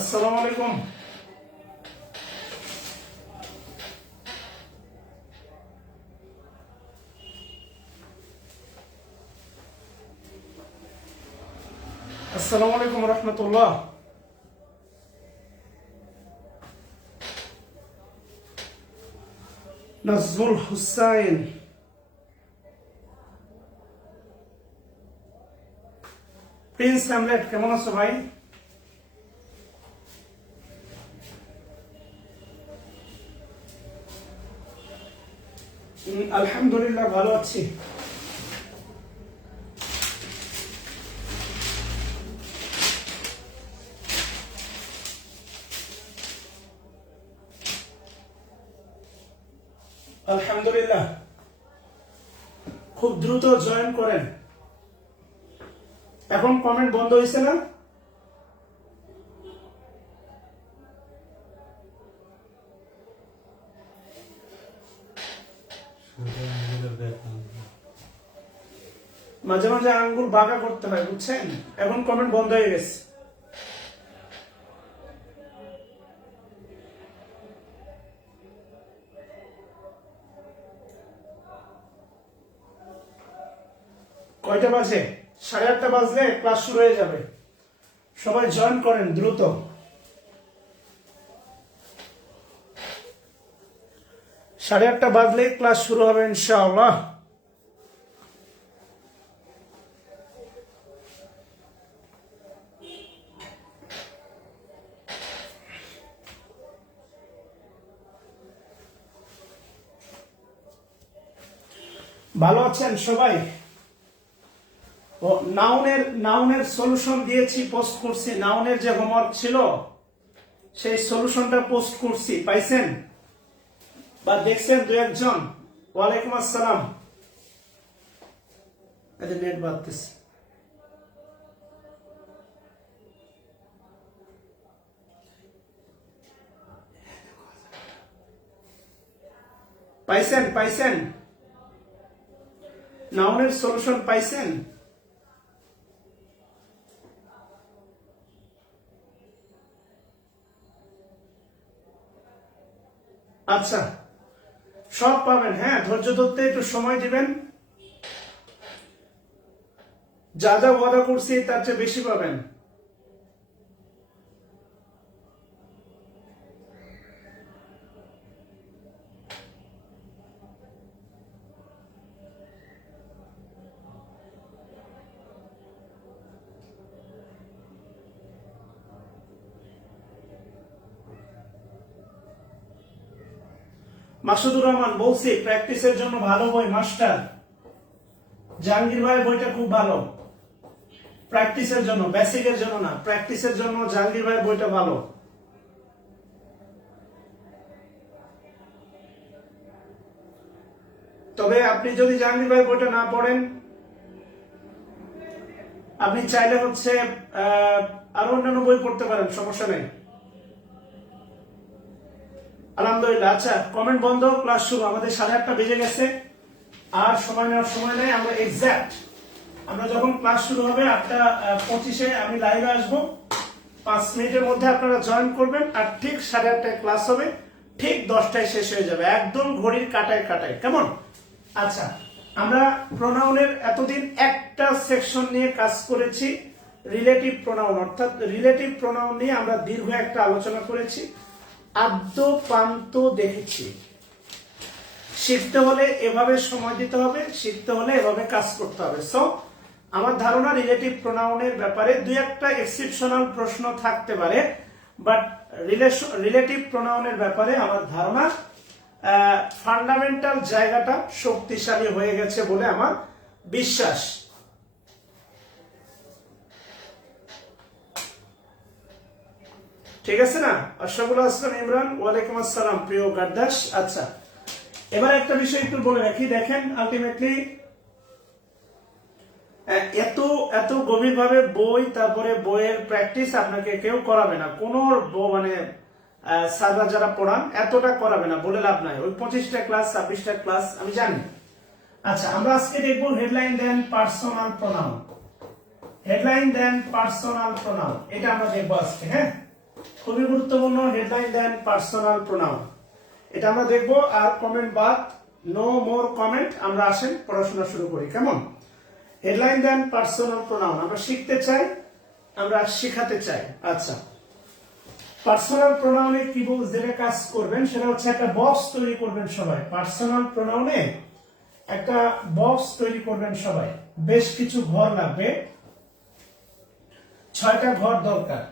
আসসালামু আলাইকুম। আসসালামু আলাইকুম রহমতুল্লাহ। নাজমুল হুসাইন, প্রিন্স হ্যামলেট, কেমন আছো ভাই? আলহামদুলিল্লাহ ভালো আছি। আলহামদুলিল্লাহ, খুব দ্রুত জয়েন করেন। এখন কমেন্ট বন্ধ হয়েছে না? মাঝে মাঝে আঙ্গুল বাঁকা করতে হয়, বুঝছেন? এখন কমেন্ট বন্ধ হয়ে গেছে। কয়টা বাজে? 8:30 বাজলে ক্লাস শুরু হয়ে যাবে। সবাই জয়েন করেন দ্রুত। 8:30 বাজলে ক্লাস শুরু হবে ইনশাআল্লাহ। ভালো আছেন সবাই? নাউনের সলিউশন দিয়েছি, পোস্ট করছি। নাউনের যে হোমওয়ার্ক ছিল সেই সলিউশনটা পোস্ট করছি, পাইছেন বা দেখছেন দু একজন? ওয়ালাইকুম আসসালাম। এদের নেট বাড়তেছে। পাইছেন নাউনের সলিউশন পাইছেন? আচ্ছা, সব পাবেন। হ্যাঁ, ধৈর্য ধরতে একটু সময় দিবেন। যা যা ওয়াদা করছি তার চেয়ে বেশি পাবেন। মাসুদুর রহমান বলছি, প্র্যাকটিসের জন্য ভালো বই মাস্টার। জাহাঙ্গীর ভাইয়ের বইটা খুব ভালো প্র্যাকটিসের জন্য, বেসিকের জন্য না, প্র্যাকটিসের জন্য জাহাঙ্গীর ভাইয়ের বইটা ভালো। তবে আপনি যদি জাহাঙ্গীর ভাইয়ের বইটা না পড়েন, আপনি চাইলে হচ্ছে আরো অন্যান্য বই পড়তে পারেন, সমস্যা নেই। আলহামদুলিল্লাহ। আচ্ছা, কমেন্ট বন্ধ, ক্লাস শুরু। আমাদের 8:30 বেজে গেছে, আর সময় নেওয়ার সময় নেই। আমরা এক্সাক্ট আমরা যখন ক্লাস শুরু হবে 8:25-এ আমি লাইভে আসবো। 5 মিনিটের মধ্যে আপনারা জয়েন করবেন, আর ঠিক 8:30টায় ক্লাস হবে, ঠিক 10টায় শেষ হয়ে যাবে, একদম ঘড়ির কাটায় কাটায়। কেমন? আচ্ছা, আমরা প্রোনাউনের এতদিন একটা সেকশন নিয়ে কাজ করেছি, রিলেটিভ প্রোনাউন। অর্থাৎ রিলেটিভ প্রোনাউন নিয়ে আমরা দীর্ঘ একটা আলোচনা করেছি, আদ্য প্রান্ত দেখেছি। শিখতে হলে এভাবে সময় দিতে হবে, শিখতে হলে এভাবে কাজ করতে হবে। সো আমার ধারণা রিলেটিভ প্রোনাউনের ব্যাপারে দুই একটা এক্সেপশনাল প্রশ্ন থাকতে পারে, বাট রিলেটিভ প্রোনাউনের ব্যাপারে আমার ধারণা ফান্ডামেন্টাল জায়গাটা শক্তিশালী হয়ে গেছে বলে আমার বিশ্বাস। ঠিক আছে না? আশরাফুল আসলাম ইমরান, ওয়ালাইকুম আসসালাম প্রিয় গার্দাস। আচ্ছা, এবার একটা বিষয় একটু বলে রাখি। দেখেন, আলটিমেটলি এত গভীরভাবে বই, তারপরে বইয়ের প্র্যাকটিস আপনাকে কেউ করাবে না। কোন মানে স্যাররা যারা পড়ান এতটা করাবে না, বলে লাভ নাই। ওই 25টা ক্লাস 26টা ক্লাস আমি জানি। আচ্ছা, আমরা আজকে দেখবো headline then personal pronoun. Headline then personal pronoun, এটা আমরা দেখবো আজকে। হ্যাঁ, খুবই গুরুত্বপূর্ণ, হেডলাইন দেন পার্সোনাল প্রোনাউন, এটা আমরা দেখবো। আর কমেন্ট বাদ, নো মোর কমেন্ট। আমরা আসেন পড়াশোনা শুরু করি, কেমন? হেডলাইন দেন পার্সোনাল প্রোনাউন আমরা শিখতে চাই, আমরা শিখাতে চাই। আচ্ছা, পার্সোনাল প্রোনাউনে কি যেটা কাজ করবেন সেটা হচ্ছে একটা বক্স তৈরি করবেন সবাই। পার্সোনাল প্রোনাউনে একটা বক্স তৈরি করবেন সবাই। বেশ কিছু ঘর লাগবে, 6টা ঘর দরকার।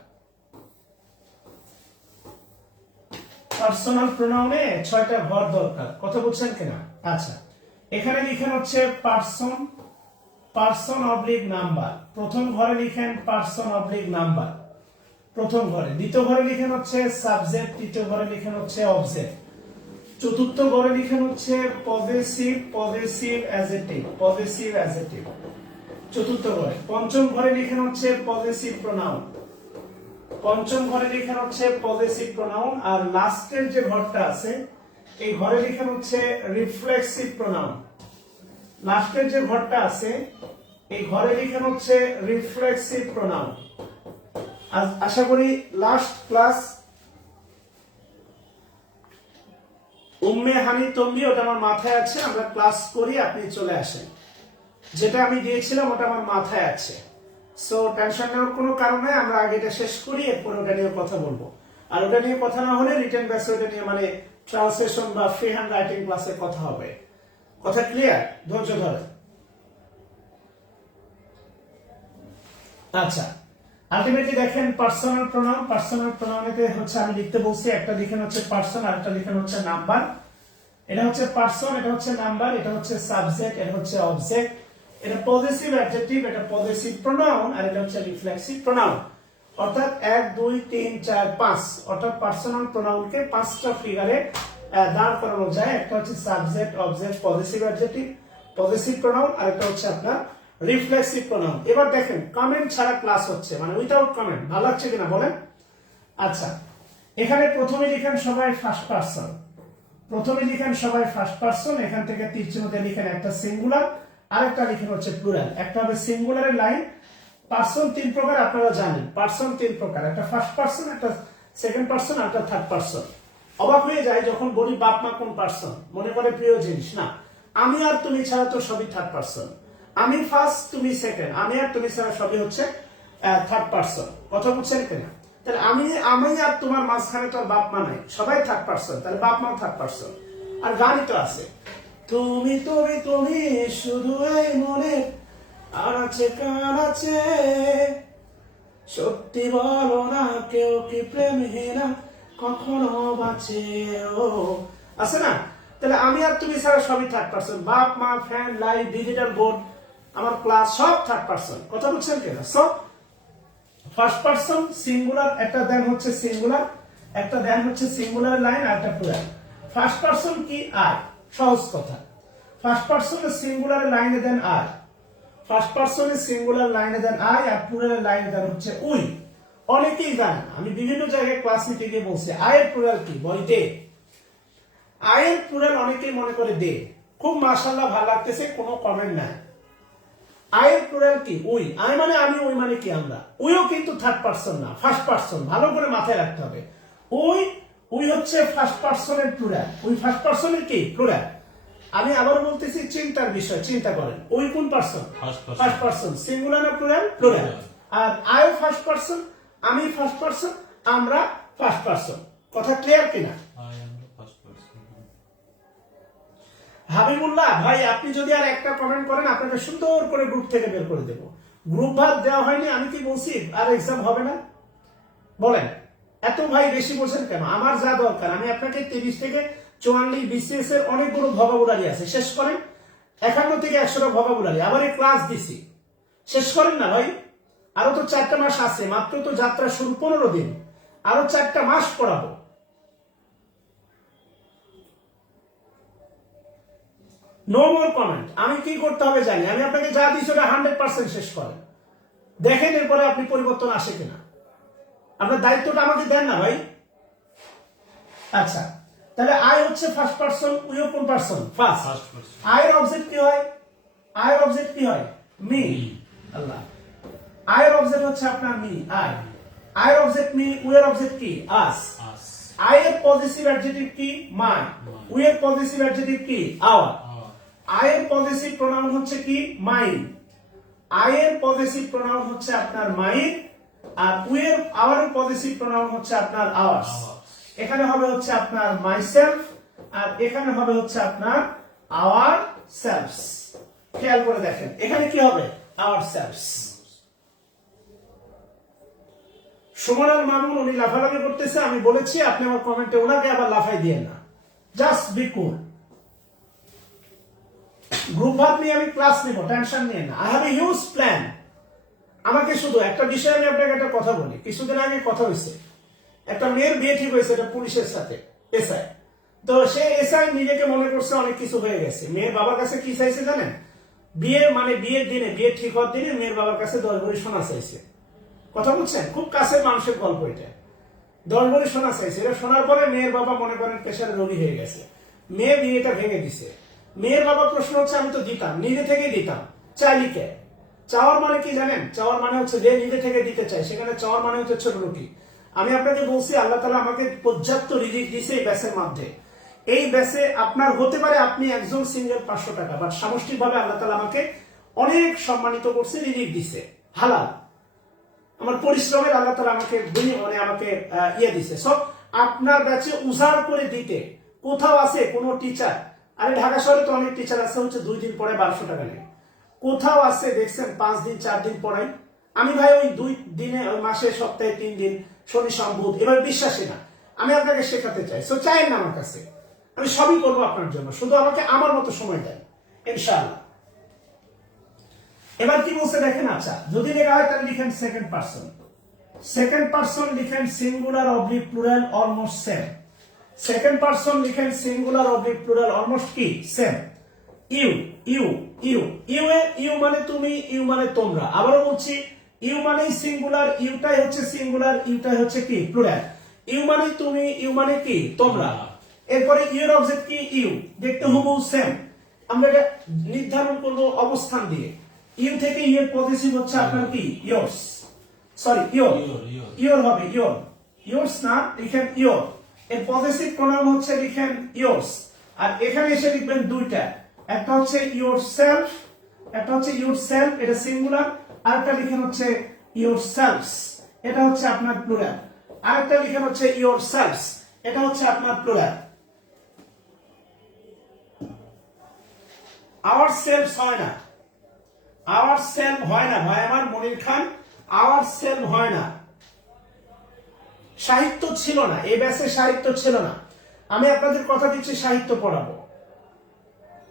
পার্সোনাল প্রোনাউনে 6টা ঘর দরকার, কথা বলছেন কিনা? আচ্ছা, এখানে লিখেন হচ্ছে পার্সন, পার্সন অবলিক নাম্বার। প্রথম ঘরে লিখেন পার্সন অবলিক নাম্বার, প্রথম ঘরে। দ্বিতীয় ঘরে লিখেন হচ্ছে সাবজেক্ট, তৃতীয় ঘরে লিখেন হচ্ছে অবজেক্ট, চতুর্থ ঘরে লিখেন হচ্ছে possessive, possessive adjective, possessive adjective, চতুর্থ ঘরে। পঞ্চম ঘরে লিখেন হচ্ছে পজেসিভ প্রোনাউন, পঞ্চম ঘরে লিখেন হচ্ছে পজেসিভ প্রোনাউন। আর লাস্টের যে ঘরটা আছে এই ঘরে লিখেন হচ্ছে রিফ্লেক্সিভ প্রোনাউন। লাস্টের যে ঘরটা আছে এই ঘরে লিখেন হচ্ছে রিফ্লেক্সিভ প্রোনাউন। আশা করি লাস্ট ক্লাস উম্মে হানি তম্বি ওটা আমার মাথায় আছে, আমরা ক্লাস করি, আপনি চলে আসেন। যেটা আমি দিয়েছিলাম ওটা আমার মাথায় আছে, সো টেনশন নেওয়ার কোনো কারণ নেই। আমরা আগে এটা শেষ করি, এরপর ওটা নিয়ে কথা বলবো। আর ওটা নিয়ে কথা না হলে রিটেন ব্যাস ওটা নিয়ে মানে ট্রান্সলেশন বা ফ্রি হ্যান্ড রাইটিং ক্লাসে কথা হবে। কথা ক্লিয়ার? ধৈর্য ধরে। আচ্ছা, আলটিমেটলি দেখেন পার্সোনাল প্রোনাউন, পার্সোনাল প্রোনাউনেতে হচ্ছে আমি লিখতে বলছি, একটা লিখেন হচ্ছে পার্সন আর একটা লিখেন হচ্ছে নাম্বার। এটা হচ্ছে পার্সন, এটা হচ্ছে নাম্বার, এটা হচ্ছে সাবজেক্ট, এটা হচ্ছে অবজেক্ট, এটা পজেসিভ অ্যাডজেক্টিভ, এটা পজেসিভ প্রোনাউন, আর এটা হচ্ছে রিফ্লেক্সিভ প্রোনাউন। অর্থাৎ 1 2 3 4 5, অর্থাৎ পার্সোনাল প্রোনাউনকে 5টা ফিগারে দাঁড় করানো যায়। একটা হচ্ছে subject, object, possessive adjective, possessive pronoun, আর একটা হচ্ছে আপনার রিফ্লেক্সিভ প্রোনাউন। এবার দেখেন কমেন্ট ছাড়া ক্লাস হচ্ছে, মানে উইদাউট কমেন্ট। ভালো লাগছে কিনা বলেন? আচ্ছা, এখানে প্রথমে লিখেন সবাই ফার্স্ট পারসন, প্রথমে লিখেন সবাই ফার্স্ট পারসন। এখান থেকে তীর চিহ্ন দিয়ে লিখেন একটা সিঙ্গুলার, আরেকটা লিখেন হচ্ছে প্লুরাল। একটা হবে সিঙ্গুলারের লাইন। পারসন 3 প্রকার আপনারা জানেন, পারসন 3 প্রকার, একটা ফার্স্ট পারসন, একটা সেকেন্ড পারসন, আর একটা থার্ড পারসন। অবাক হয়ে যায় যখন বলি বাপ মা কোন পারসন, মনে করে প্রিয় জিনিস না। আমি আর তুমি ছাড়া তো সবই থার্ড পারসন। আমি ফার্স্ট, তুমি সেকেন্ড, আমি আর তুমি ছাড়া সবই হচ্ছে থার্ড পারসন। কথা বুঝছেন কিনা? তাহলে আমি আর তোমার মাঝখানে তো বাপ মা নাই, সবাই থার্ড পারসন, তাহলে বাপ মাও থার্ড পারসন। আর গানই তো আছে, তুমি তুমি তুমি শুধু এই মনে আর আছে কার আছে, সত্যি বলো না কেউ কি প্রেমহীনা কখনো বাঁচে। ও আছে না? তাহলে আমি আর তুমি ছাড়া সবই থার্ড পারসন। বাপ মা, ফ্যান, লাইট, ডিজিটাল বোর্ড, আমার ক্লাস সব থার্ড পারসন। কথা বুঝছেন কিনা? সব ফার্স্ট পারসন সিঙ্গুলার, একটা দেন হচ্ছে সিঙ্গুলার, একটা দেন হচ্ছে সিঙ্গুলার লাইন, আর একটা প্লুরাল। ফার্স্ট পারসন কি? আই। সহজ কথা, ফার্স্ট পারসনের সিঙ্গুলার লাইনে দেন আই, ফার্স্ট পারসনের সিঙ্গুলার লাইনে দেন আই, আর প্লুরাল লাইনে দেন হচ্ছে উই। অনেকেই জানেন, আমি বিভিন্ন জায়গায় ক্লাস নিতে গিয়ে বলছি আয়ের প্লুরাল কি, বলি দে। আয়ের প্লুরাল অনেকেই মনে করে দে। খুব মাশাআল্লাহ, ভালো লাগতেছে, কোনো কমেন্ট নাই। আয়ের প্লুরাল কি? উই। আই মানে আমি, উই মানে কি আমরা। উইও কিন্তু থার্ড পারসন না, ফার্স্ট পারসন। ভালো করে মাথায় রাখতে হবে। উই হচ্ছে ফার্স্ট পারসনের প্লুরাল, উই ফার্স্ট পারসনের কি? প্লুরাল। আমি আবার বলতেছি চিন্তার বিষয়, চিন্তা করেন। উই কোন পারসন? First person. সিঙ্গুলার না প্লুরাল? প্লুরাল। আর আই ফার্স্ট পারসন, আমি ফার্স্ট পারসন, আমরা ফার্স্ট পারসন। কথা ক্লিয়ার কিনা? হাবিবুল্লাহ ভাই, আপনি যদি আর একটা কমেন্ট করেন আপনাকে সুন্দর করে গ্রুপ থেকে বের করে দেব। গ্রুপ ভাত দেওয়া হয়নি, আমি কি বলছি আর এক্সাম হবে না? বলেন, এত ভাই বেশি বলছেন কেন? আমার যা দরকার আমি আপনাকে 30 থেকে 44 বিসিএস এর অনেকগুলো ভোকাবুলারি আছে, শেষ করেন। 51 থেকে 100টা ভোকাবুলারি, আবার এই ক্লাস দিছি, শেষ করেন না ভাই। আরো তো 4টা মাস আছে, মাত্র তো যাত্রা শুরু 15 দিন, আরো 4টা মাস পড়াবো। No more comment. আমি কি করতে হবে জানি, আমি আপনাকে যা দিচ্ছি ওটা 100% শেষ করেন, দেখেন এরপরে আপনি পরিবর্তন আসে কিনা। আপনার দায়িত্বটা আমাকে দেন না ভাই। আচ্ছা, তাহলে আই হচ্ছে ফার্স্ট পারসন, উইও কোন পারসন? ফার্স্ট। আয়ের অবজেক্ট কি হয়? আয়ের অবজেক্ট কি হয়? মি। আল্লাহ, আয়ের অবজেক্ট হচ্ছে আপনার মি, আই। আই এর অবজেক্ট মি, উই এর অবজেক্ট কি? আস। Us. আই এর পজিটিভ অ্যাডজেক্টিভ কি? মাই। উই এর পজিটিভ অ্যাডজেক্টিভ কি? আওয়ার। Our. আই এর পজিটিভ প্রোনাউন হচ্ছে কি? মাইন। আই এর পজিটিভ প্রোনাউন হচ্ছে আপনার মাইন, আর উই এর আওয়ার এর পজিটিভ প্রোনাউন হচ্ছে আপনার আওয়ার্স। Ours. এখানে হবে হচ্ছে আপনার মাইসেলফ, আর এখানে হবে হচ্ছে আপনার আওয়ার সেলফস। খেয়াল করে দেখেন এখানে কি হবে? Ourselves. সুমন আল মামুন উনি লাফালাফি করতেছে, আমি বলেছি আপনি আমার কমেন্টে ওনাকে আবার লাফাই দিয়ে না, জাস্ট বি কুল। গ্রুপ ভাব নিয়ে আমি ক্লাস নিব, টেনশন নিয়ে না। I have a huge plan. আমাকে শুধু একটা বিষয় আমি আপনাকে একটা কথা বলি। কিছুদিন আগে কথা হয়েছে, একটা মেয়ের বিয়ে ঠিক হয়েছে, এটা পুলিশের সাথে, এসআই। তো সে এসআই নিজেকে মনে করছে অনেক কিছু হয়ে গেছে। মেয়ের বাবার কাছে কি চাইছে জানেন? বিয়ে মানে বিয়ের দিনে, বিয়ে ঠিক হওয়ার দিনে মেয়ের বাবার কাছে 10 ভরি সোনা চাইছে। কথা বলছেন? খুব কাছের মানুষের গল্প এটা। 10 ভরি সোনা চাইছে। এটা শোনার পরে মেয়ের বাবা মনে করেন প্রেশারে রোগী হয়ে গেছে। মেয়ে বিয়েটা ভেঙে দিছে। মেয়ের বাবা প্রশ্ন হচ্ছে আমি তো দিতাম, নিজে থেকেই দিতাম, চাইলি কে? চাওয়ার মানে কি জানেন? চাওয়ার মানে হচ্ছে যে নিজে থেকে দিতে চাই, সেখানে চাওয়ার মানে হচ্ছে ছোট রুটি। আমি আপনাকে বলছি আল্লাহ তাআলা আমাকে পর্যাপ্ত রিজিক দিয়েছে এই ব্যাসের মধ্যে। এই ব্যাসে আপনার হতে পারে আপনি একজন সিঙ্গেল 500 টাকা, বাট সামষ্টিকভাবে আল্লাহ তাআলা আমাকে অনেক সম্মানিত করছে, রিজিক দিছে হালাল। আমার পরিশ্রমের আল্লাহ তাআলা আমাকে মানে আমাকে ইয়ে দিছে। সো আপনার ব্যাচে উজাড় করে দিতে কোথাও আছে কোনো টিচার? আরে ঢাকা শহরে তো অনেক টিচার আছে হচ্ছে 2 দিন পরে 1200 টাকা নেয়। কোথাও আছে দেখছেন 5 দিন 4 দিন পড়াই? আমি ভাই ওই 2 দিনে, ওই মাসে, সপ্তাহে 3 দিন, শনি সোম বুধ, এবার বিশ্বাসী না। আমি আপনাকে শেখাতে চাই, সো চাইেন না আমার কাছে, আমি সবই করবো আপনার জন্য, শুধু আমাকে আমার মতো সময় দেন ইনশাআল্লাহ। এবার কি বলছে দেখেন। আচ্ছা, যদি লেখা হয় তাহলে লিখেন সেকেন্ড পারসন। সেকেন্ড পারসন লিখেন singular oblique plural almost same. Second person লিখেন সিঙ্গুলার অবলিক প্লুরাল অলমোস্ট কি? Same. You, you, you, you a you মানে তুমি, ইউ মানে তোমরা। আবারও বলছি, ইউ মানেই সিঙ্গুলার, ইউটাই হচ্ছে সিঙ্গুলার, ইউটাই হচ্ছে কি? প্লুরাল। ইউ মানে তুমি, ইউ মানে কি? তোমরা। এরপরে ইউ এর অবজেক্ট কি? ইউ। দেখতে হুবহু সেম। আমরা এটা নির্ধারণ করব অবস্থান দিয়ে। ইউ থেকে ইউ এর পজিটিভ হচ্ছে আপনার কি? ইয়োরস। Sorry, your. ইয়োর হবে ইয়োর। ইয়োরস না, লিখেন ইয়োর। এর পজিটিভ প্রোনাউন হচ্ছে লিখেন ইয়োরস। আর এখানে এসে লিখবেন দুইটা, একটা হচ্ছে ইয়োর সেলফ, একটা হচ্ছে ইয়োর সেলফ, এটা সিঙ্গুলার। আরেকটা লিখেন হচ্ছে ইয়োর সেলফস, এটা হচ্ছে আপনার প্লুরাল। আরেকটা লিখেন হচ্ছে ইয়োর সেলফস, এটা হচ্ছে আপনার প্লুরাল। আওয়ার সেলফস হয় না, আওয়ার সেলফ হয় না ভাই আমার মনির খান, আওয়ার সেলফ হয় না। সাহিত্য ছিল না এই ব্যাচে, সাহিত্য ছিল না। আমি আপনাদের কথা দিচ্ছি সাহিত্য পড়াবো,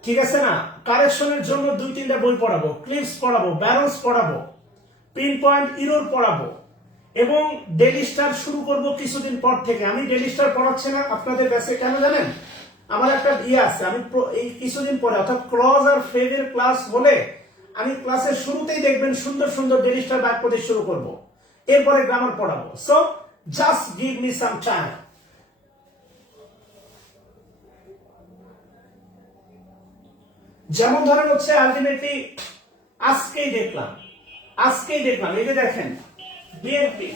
ঠিক আছে না? কারেকশনের জন্য 2-3টা বই পড়াবো, ক্লিপস পড়াবো, ব্যালেন্স পড়াবো, পিন পয়েন্ট ইরোর পড়াবো, এবং ডেইলি স্টার শুরু করব কিছুদিন পর থেকে। আমি ডেইলি স্টার পড়াচ্ছি না আপনাদের ব্যাচে, কেন জানেন? আমার একটা ইয়ে আছে, আমি এই কিছুদিন পরে অর্থাৎ ক্লজ আর ফ্রেজের ক্লাস হলে আমি ক্লাসের শুরুতেই দেখবেন সুন্দর সুন্দর ডেইলি স্টার বাক্য দিয়ে শুরু করব, এরপরে গ্রামার পড়াবো। So just give me some time. যেমন ধরেন হচ্ছে আলটিমেটলি আজকেই দেখলাম এই যে দেখেন বিএনপি,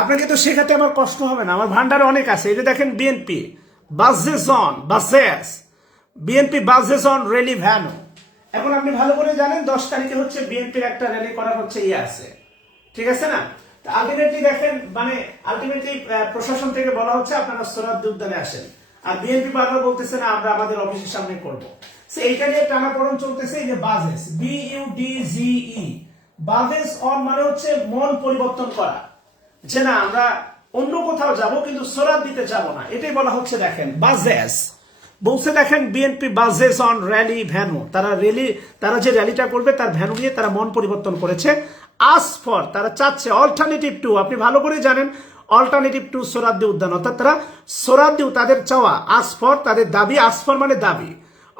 আপনাকে তো শেখাতে আমার কষ্ট হবে না, আমার ভান্ডারে অনেক আছে। এই যে দেখেন BNP bases on bases, BNP bases on rally venue. এখন আপনি ভালো করে জানেন 10 তারিখে হচ্ছে বিএনপির একটা র্যালি করার হচ্ছে ইয়ে আছে, ঠিক আছে না? আলটিমেটলি দেখেন মানে আলটিমেটলি প্রশাসন থেকে বলা হচ্ছে আপনারা সোহরাওয়ার্দী উদ্যানে আসেন, আর বিএনপি বারবার বলতেছে না আমরা আমাদের অফিসের সামনে করব। এইটা নিয়ে টানাপোড়েন চলতেছে। এই যে বাজেস, BUDGE, বাজেস অন মানে হচ্ছে মন পরিবর্তন করা, যে না আমরা অন্য কোথাও যাব কিন্তু সোহরাওয়ার্দীতে যাব না, এটাই বলা হচ্ছে। দেখেন বাজেস বলছে, দেখেন বিএনপি বাজেস অন র্যালি ভ্যানু, তারা যে র্যালিটা করবে তার ভ্যানু নিয়ে তারা মন পরিবর্তন করেছে। আস ফর, তারা চাচ্ছে অল্টারনেটিভ টু, আপনি ভালো করে জানেন অল্টারনেটিভ টু সোহরাওয়ার্দী উদ্যান, অর্থাৎ তারা সোহরাওয়ার্দী তাদের চাওয়া, আস ফর তাদের দাবি, আস ফর মানে দাবি,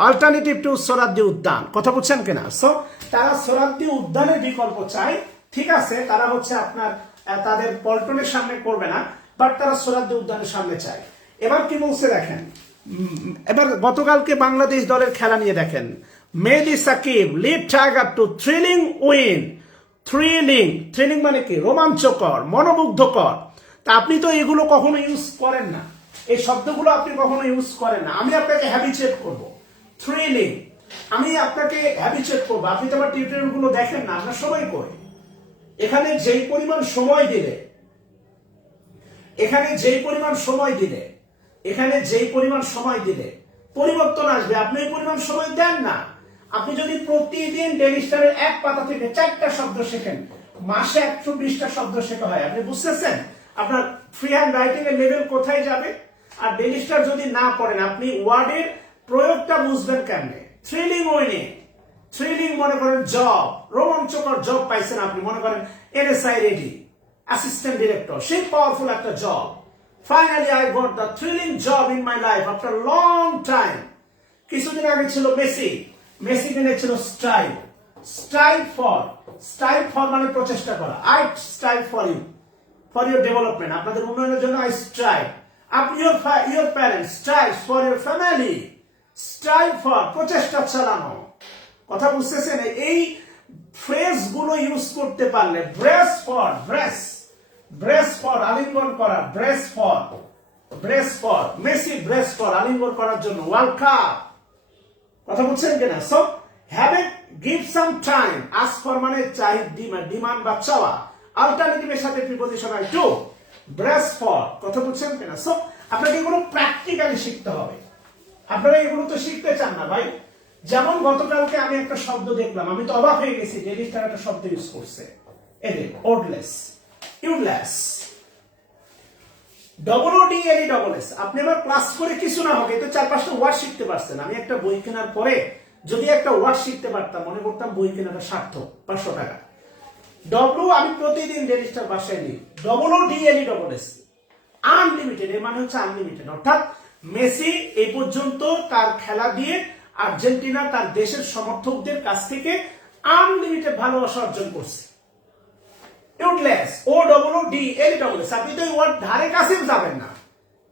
অল্টারনেটিভ টু সোহরাওয়ার্দী উদ্যান। কথা বুঝছেন কিনা? সো তারা সোহরাওয়ার্দী উদ্যানের বিকল্প চায়, ঠিক আছে? তারা হচ্ছে আপনার তাদের পল্টনের সামনে করবে না, বাট তারা সোহরাওয়ার্দী উদ্যানের সামনে চায়। এবার কি বলছে দেখেন, এবার গতকালকে বাংলাদেশ দলের খেলা নিয়ে দেখেন। Mehedi Shakib lead tiger to thrilling win thrilling, thrilling মানে কি? রোমাঞ্চকর, মনোমুগ্ধকর। তা আপনি তো এগুলো কখনো ইউজ করেন না, এই শব্দগুলো আপনি কখনো ইউজ করেন না। আমি আপনাকে হ্যাবিচুয়েট করব। থ্রিলিং, আমি আপনাকে হ্যাবিচুয়েট করবো। আপনি তো আমার টিউটোরিয়াল গুলো দেখেন না, আমরা সবাই করি। এখানে যেই পরিমাণ সময় দিলে, এখানে যেই পরিমাণ সময় দিলে, এখানে যেই পরিমাণ সময় দিলে পরিবর্তন আসবে। আপনি এই পরিমাণ সময় দেন না। আপনি যদি প্রতিদিন ডেইলি স্টারের এক পাতা থেকে 4টা শব্দ শেখেন, মাসে 120টা শব্দ শেখা হয়। আপনি বুঝতেছেন আপনার ফ্রি হ্যান্ড রাইটিং এর লেভেল কোথায় যাবে? আর ডেইলি স্টার যদি না পড়েন, আপনি ওয়ার্ডের প্রয়োগটা বুঝবেন কেমনে? থ্রিলিং ওয়েনে, থ্রিলিং মনে করেন জব, রোমাঞ্চকর জব পাইছেন আপনি, মনে করেন এনএসআই রেডি, অ্যাসিস্ট্যান্ট ডিরেক্টর, সেই পাওয়ারফুল একটা job. Finally I got the thrilling job in my life after long time. কিছুদিন আগে ছিল মেসি, মেসি কিনে ছিল স্ট্রাইভ, স্ট্রাইভ ফর মানে প্রচেষ্টা করা। I strive for you, for your development, আপনাদের উন্নয়নের জন্য আই স্ট্রাইভ। আপনি your parents strive for your family, strive for প্রচেষ্টা চালানো। কথা বুঝতেছেন? এই ফ্রেজ গুলো ইউজ করতে পারলে, ব্রেস ফর, ব্রেস ফর আলিঙ্গন করা, brace for Messi, brace for আলিঙ্গন করার জন্য ওয়ার্ল্ড কাপ। কথা বুঝছেন কিনা? So have a, give some time. Ask for মানে চাই, ডিমান্ড বা চাওয়া। অল্টারনেটিভের সাথে প্রিপজিশন হয় টু, ব্রেস ফর। কথা বুঝছেন কিনা? সো আপনাকে এগুলো প্র্যাকটিক্যালি শিখতে হবে। আপনারা এগুলো তো শিখতে চান না ভাই। যেমন গতকালকে আমি একটা শব্দ দেখলাম, আমি তো অবাক হয়ে গেছি। ডেইলি স্টার একটা শব্দ ইউজ করছে, এদের ওর্ডলেস, ইউজলেস, WORDLESS। আপনি আবার ক্লাস করে কিছু না হোক, এই তো 4-5টা ওয়ার্ড শিখতে পারছেন। আমি একটা বই কেনার পরে যদি একটা ওয়ার্ড শিখতে পারতাম, মনে করতাম বই কেনাটা সার্থক। 500 টাকা। আমি প্রতিদিন ডেইলি স্টার বাসায় নিই। WORDLESS, unlimited. এর মানে হচ্ছে আনলিমিটেড, অর্থাৎ মেসি এই পর্যন্ত তার খেলা দিয়ে আর্জেন্টিনা তার দেশের সমর্থকদের কাছ থেকে আনলিমিটেড ভালোবাসা অর্জন করছে। Useless, OWORDLESS। আপনি তো এই ওয়ার্ড ধারে কাছেও যাবেন না,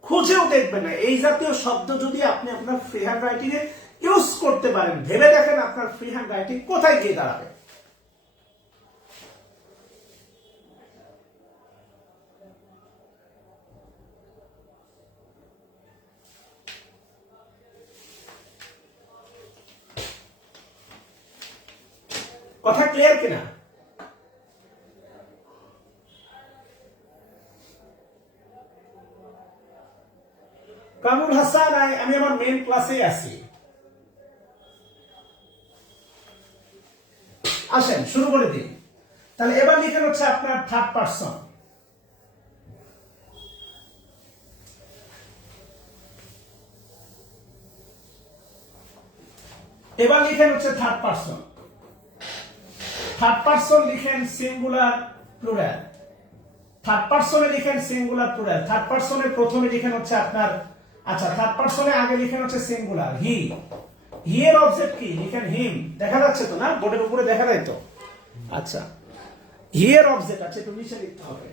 খুঁজেও দেখবেন না। এই জাতীয় শব্দ যদি আপনি আপনার ফ্রি হ্যান্ড রাইটিং এ ইউজ করতে পারেন, ভেবে দেখেন আপনার ফ্রি হ্যান্ড রাইটিং কোথায় গিয়ে দাঁড়াবে। কথা ক্লিয়ার কিনা? কামরুল হাসান, আমি আমার মেইন ক্লাসে আছি। আসেন শুরু করে দিই। তাহলে এবার লিখেন হচ্ছে আপনার থার্ড পারসন। এবার লিখেন হচ্ছে থার্ড পারসন। থার্ড পারসন লিখেন সিঙ্গুলার প্লুরাল। থার্ড পারসনে লিখেন সিঙ্গুলার প্লুরাল। থার্ড পারসনের প্রথমে লিখেন হচ্ছে আপনার, আচ্ছা থার্ড পারসনে আগে লিখেন হচ্ছে সিঙ্গুলার হি। হি এর অবজেক্ট কি? লিখেন হিম। দেখা যাচ্ছে তো না? বোর্ডের উপরে দেখা যায় তো? আচ্ছা, হি এর অবজেক্ট আছে, একটু নিচে লিখতে হবে।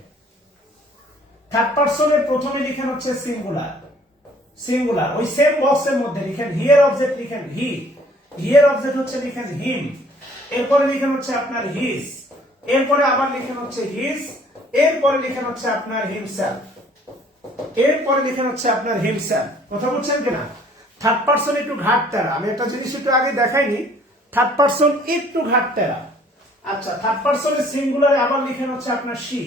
থার্ড পারসনের প্রথমে লিখেন হচ্ছে সিঙ্গুলার, সিঙ্গুলার। ওই সেম বক্সের মধ্যে লিখেন হি এর অবজেক্ট, লিখেন হি। হি এর অবজেক্ট হচ্ছে লিখেন হিম। এরপরে লিখেন হচ্ছে আপনার হিজ। এরপরে আবার লিখেন হচ্ছে হিজ। এরপরে লিখেন হচ্ছে আপনার হিমসেলফ। এরপরে লিখেন হচ্ছে আপনার হিমসেলফ। কথা বলছেন কিনা? থার্ড পারসন একটু ঘাটতেরা। আমি একটা জিনিস একটু আগে দেখাইনি, থার্ড পারসন একটু ঘাটতেরা। আচ্ছা, থার্ড পারসনের সিঙ্গুলারে আবার লিখেন হচ্ছে আপনার শি।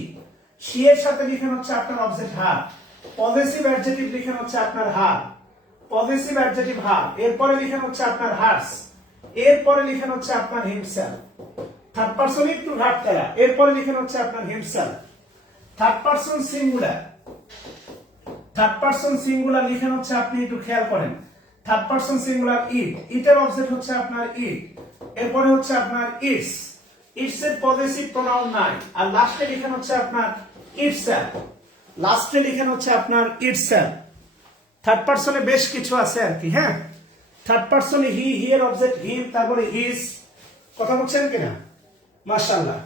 শি এর সাথে লিখেন হচ্ছে আপনার অবজেক্ট হার। পজেসিভ অ্যাডজেক্টিভ লিখেন হচ্ছে আপনার হার, পজেসিভ অ্যাডজেক্টিভ হার। এরপরে লিখেন হচ্ছে আপনার হার্স। এরপরে লিখেন হচ্ছে আপনার হিমসেলফ। থার্ড পারসন একটু ঘাটতেরা। এরপরে লিখেন হচ্ছে আপনার himself. Third person singular, third person singular লিখেন হচ্ছে, আপনি একটু খেয়াল করেন, থার্ড পারসন সিঙ্গুলার ইট। ইটের অবজেক্ট হচ্ছে আপনার ইট। এরপরে হচ্ছে আপনার ইটস। ইটস এর পজেসিভ প্রোনাউন নাই। আর লাস্টে লিখেন হচ্ছে আপনার ইটসেলফ। লাস্টে লিখেন হচ্ছে আপনার ইটসেলফ। থার্ড পারসনে বেশ কিছু আছে আর কি। হ্যাঁ, থার্ড পারসনে হি, হি এর অবজেক্ট হিম, তারপরে হিজ। কথা বলছেন কিনা? মাশাআল্লাহ।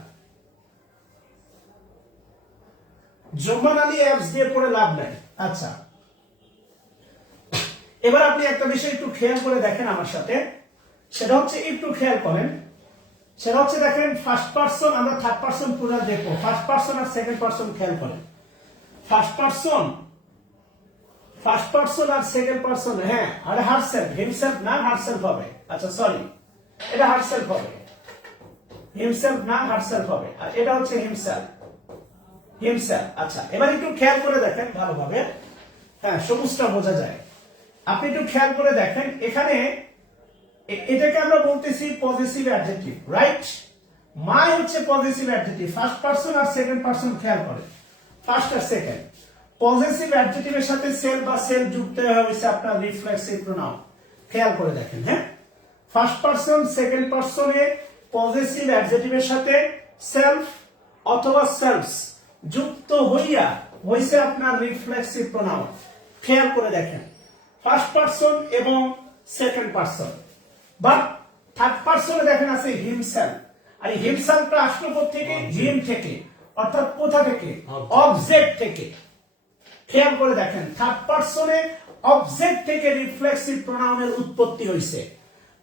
জুম্মান আলী অ্যাপস দিয়ে পড়ে লাভ নাই। আচ্ছা, এবার আপনি একটা বিষয় একটু খেয়াল করে দেখেন আমার সাথে, সেটা হচ্ছে একটু খেয়াল করেন। সেটা হচ্ছে দেখেন ফার্স্ট পারসন, আমরা থার্ড পারসন প্লুরাল দেখবো। ফার্স্ট পারসন আর সেকেন্ড পারসন খেয়াল করেন। ফার্স্ট পারসন আর সেকেন্ড পারসন, হ্যাঁ, আর হারসেলফ, হিমসেলফ না হারসেলফ হবে। আচ্ছা সরি, এটা হারসেলফ হবে, হিমসেলফ না হারসেলফ হবে। আর এটা হচ্ছে হিমসেলফ। আচ্ছা এবার একটু খেয়াল করে দেখেন ভালোভাবে, হ্যাঁ সবুজটা বোঝা যায়। আপনি একটু খেয়াল করে দেখেন এখানে এটাকে আমরা বলতেছি পজিটিভ অ্যাডজেক্টিভ, রাইট? মাই হচ্ছে পজিটিভ অ্যাডজেক্টিভ। ফার্স্ট পারসন আর সেকেন্ড পারসন খেয়াল করেন, ফার্স্ট আর সেকেন্ড। পজিটিভ অ্যাডজেক্টিভের সাথে সেল বা সেল যুক্ত হয়েছে আপনার রিফ্লেক্সিভ প্রোনাউন। খেয়াল করে দেখেন, হ্যাঁ, ফার্স্ট পারসন সেকেন্ড পারসনে পজিটিভ অ্যাডজেক্টিভের সাথে সেলফ অথবা সেলফস যুক্ত হইয়া হইছে আপনার রিফ্লেক্সিভ প্রোনাউন। খেয়াল করে দেখেন ফার্স্ট পারসন এবং সেকেন্ড পারসন, বাট থার্ড পারসনে দেখেন আছে হিমসেলফ। আর এই হিমসেলফটা আসলো থেকে হিম থেকে, অর্থাৎ কোথা থেকে? অবজেক্ট থেকে। খেয়াল করে দেখেন থার্ড পারসনে অবজেক্ট থেকে রিফ্লেক্সিভ প্রোনাউনের উৎপত্তি হইছে।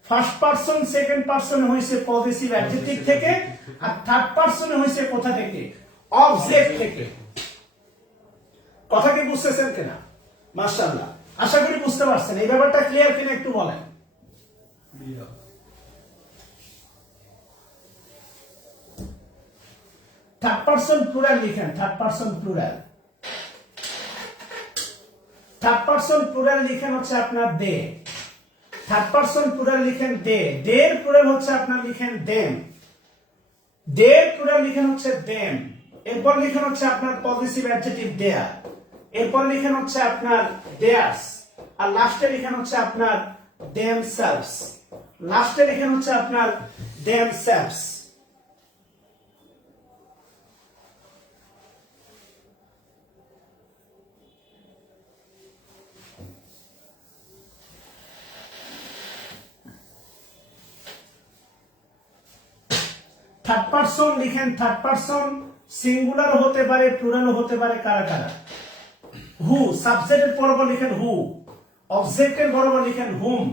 ফার্স্ট পারসন সেকেন্ড পারসনে হইছে পজিটিভ অ্যাডজেক্টিভ থেকে, আর থার্ড পারসনে হইছে কোথা থেকে? অবজেক্ট থেকে। কথা কি বুঝতেছেন কিনা? মাশাআল্লাহ, আশা করি বুঝতে পারছেন। এই ব্যাপারটা ক্লিয়ার কিনা একটু বলেন। থার্ড পারসন প্লুরাল লিখেন, third person plural. Third person plural লিখেন হচ্ছে আপনার দে। থার্ড পারসন প্লুরাল লিখেন দে। দের প্লুরাল হচ্ছে আপনার লিখেন দেম। দের প্লুরাল লিখেন হচ্ছে দেম। এরপর লিখেন হচ্ছে আপনার পজিটিভ অ্যাডজেক্টিভ দেয়ার। এরপর লিখেন হচ্ছে আপনার দেয়ার্স। আর লাস্টে লিখেন হচ্ছে আপনার দেমসেলভস। লাস্টে লিখেন হচ্ছে আপনার দেমসেলভস। থার্ড পারসন লিখেন, থার্ড পারসন সিঙ্গুলার হতে পারে, প্লুরাল হতে পারে। কারা কারা? হু, সাবজেক্টের বরাবর লিখেন হু, অবজেক্টের বরাবর লিখেন হুম,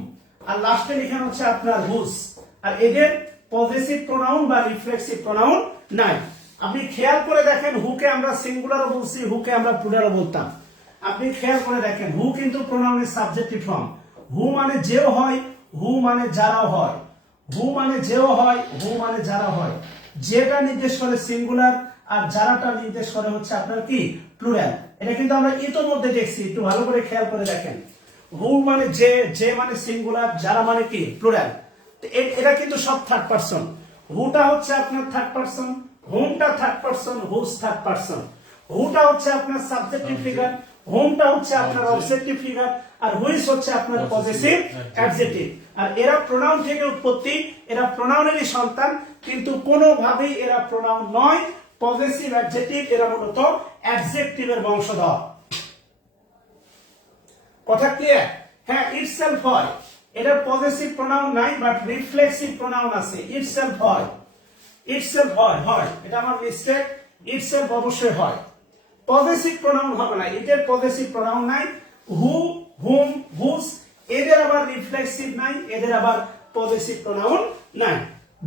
আর লাস্টে লিখেন হচ্ছে আপনার হুস। আর এদের পজিটিভ প্রোনাউন বা রিফ্লেক্সিভ প্রোনাউন নাই। আপনি খেয়াল করে দেখেন হুকে আমরা সিঙ্গুলারও বলছি, হুকে আমরা প্লুরালও বলতাম। আপনি খেয়াল করে দেখেন হু কিন্তু প্রোনাউনের সাবজেক্টিভ ফর্ম। হু মানে যেও হয়, হু মানে যারাও হয়। হু মানে যেও হয়, হু মানে যারা হয়। যেটা নির্দেশ করে সিঙ্গুলার, আর যারাটা নির্দেশ করে হচ্ছে আপনার কি? প্লুরাল। এটা কিন্তু আমরা ইতোমধ্যে দেখছি, একটু ভালো করে খেয়াল করে দেখেন। হু মানে যে, যে মানে সিঙ্গুলার, যারা মানে কি? প্লুরাল। এটা কিন্তু সব থার্ড পারসন। হুটা হচ্ছে আপনার থার্ড পারসন, হুমটা থার্ড পারসন, হুস থার্ড পারসন। হুটা হচ্ছে আপনার সাবজেক্টিভ ফিগার, হুমটা হচ্ছে আপনার অবজেক্টিভ ফিগার, আর হুইস হচ্ছে আপনার পজিটিভ অ্যাডজেক্টিভ। আর এরা প্রোনাউন থেকে উৎপত্তি, এরা প্রোনাউনেরই সন্তান, কিন্তু কোনোভাবেই এরা প্রোনাউন নয়, পজিটিভ অ্যাডজেক্টিভ। এরা মূলত অ্যাডজেক্টিভের বংশধর। কথা ক্লিয়ার? হ্যাঁ, ইটসেলফ হয়, এটা পজিটিভ প্রোনাউন নাই, বাট রিফ্লেক্সিভ প্রোনাউন আছে। ইটসেলফ হয়, ইটসেলফ হয়, হয়, এটা আমার মিস্টেক। ইটসেলফ অবশ্যই হয়, পজিটিভ প্রোনাউন হবে না। এদের পজিটিভ প্রোনাউন নাই। হু, হুম, হুস, এদের আবার রিফ্লেক্সিভ নাই, এদের আবার পজিটিভ প্রোনাউন নাই।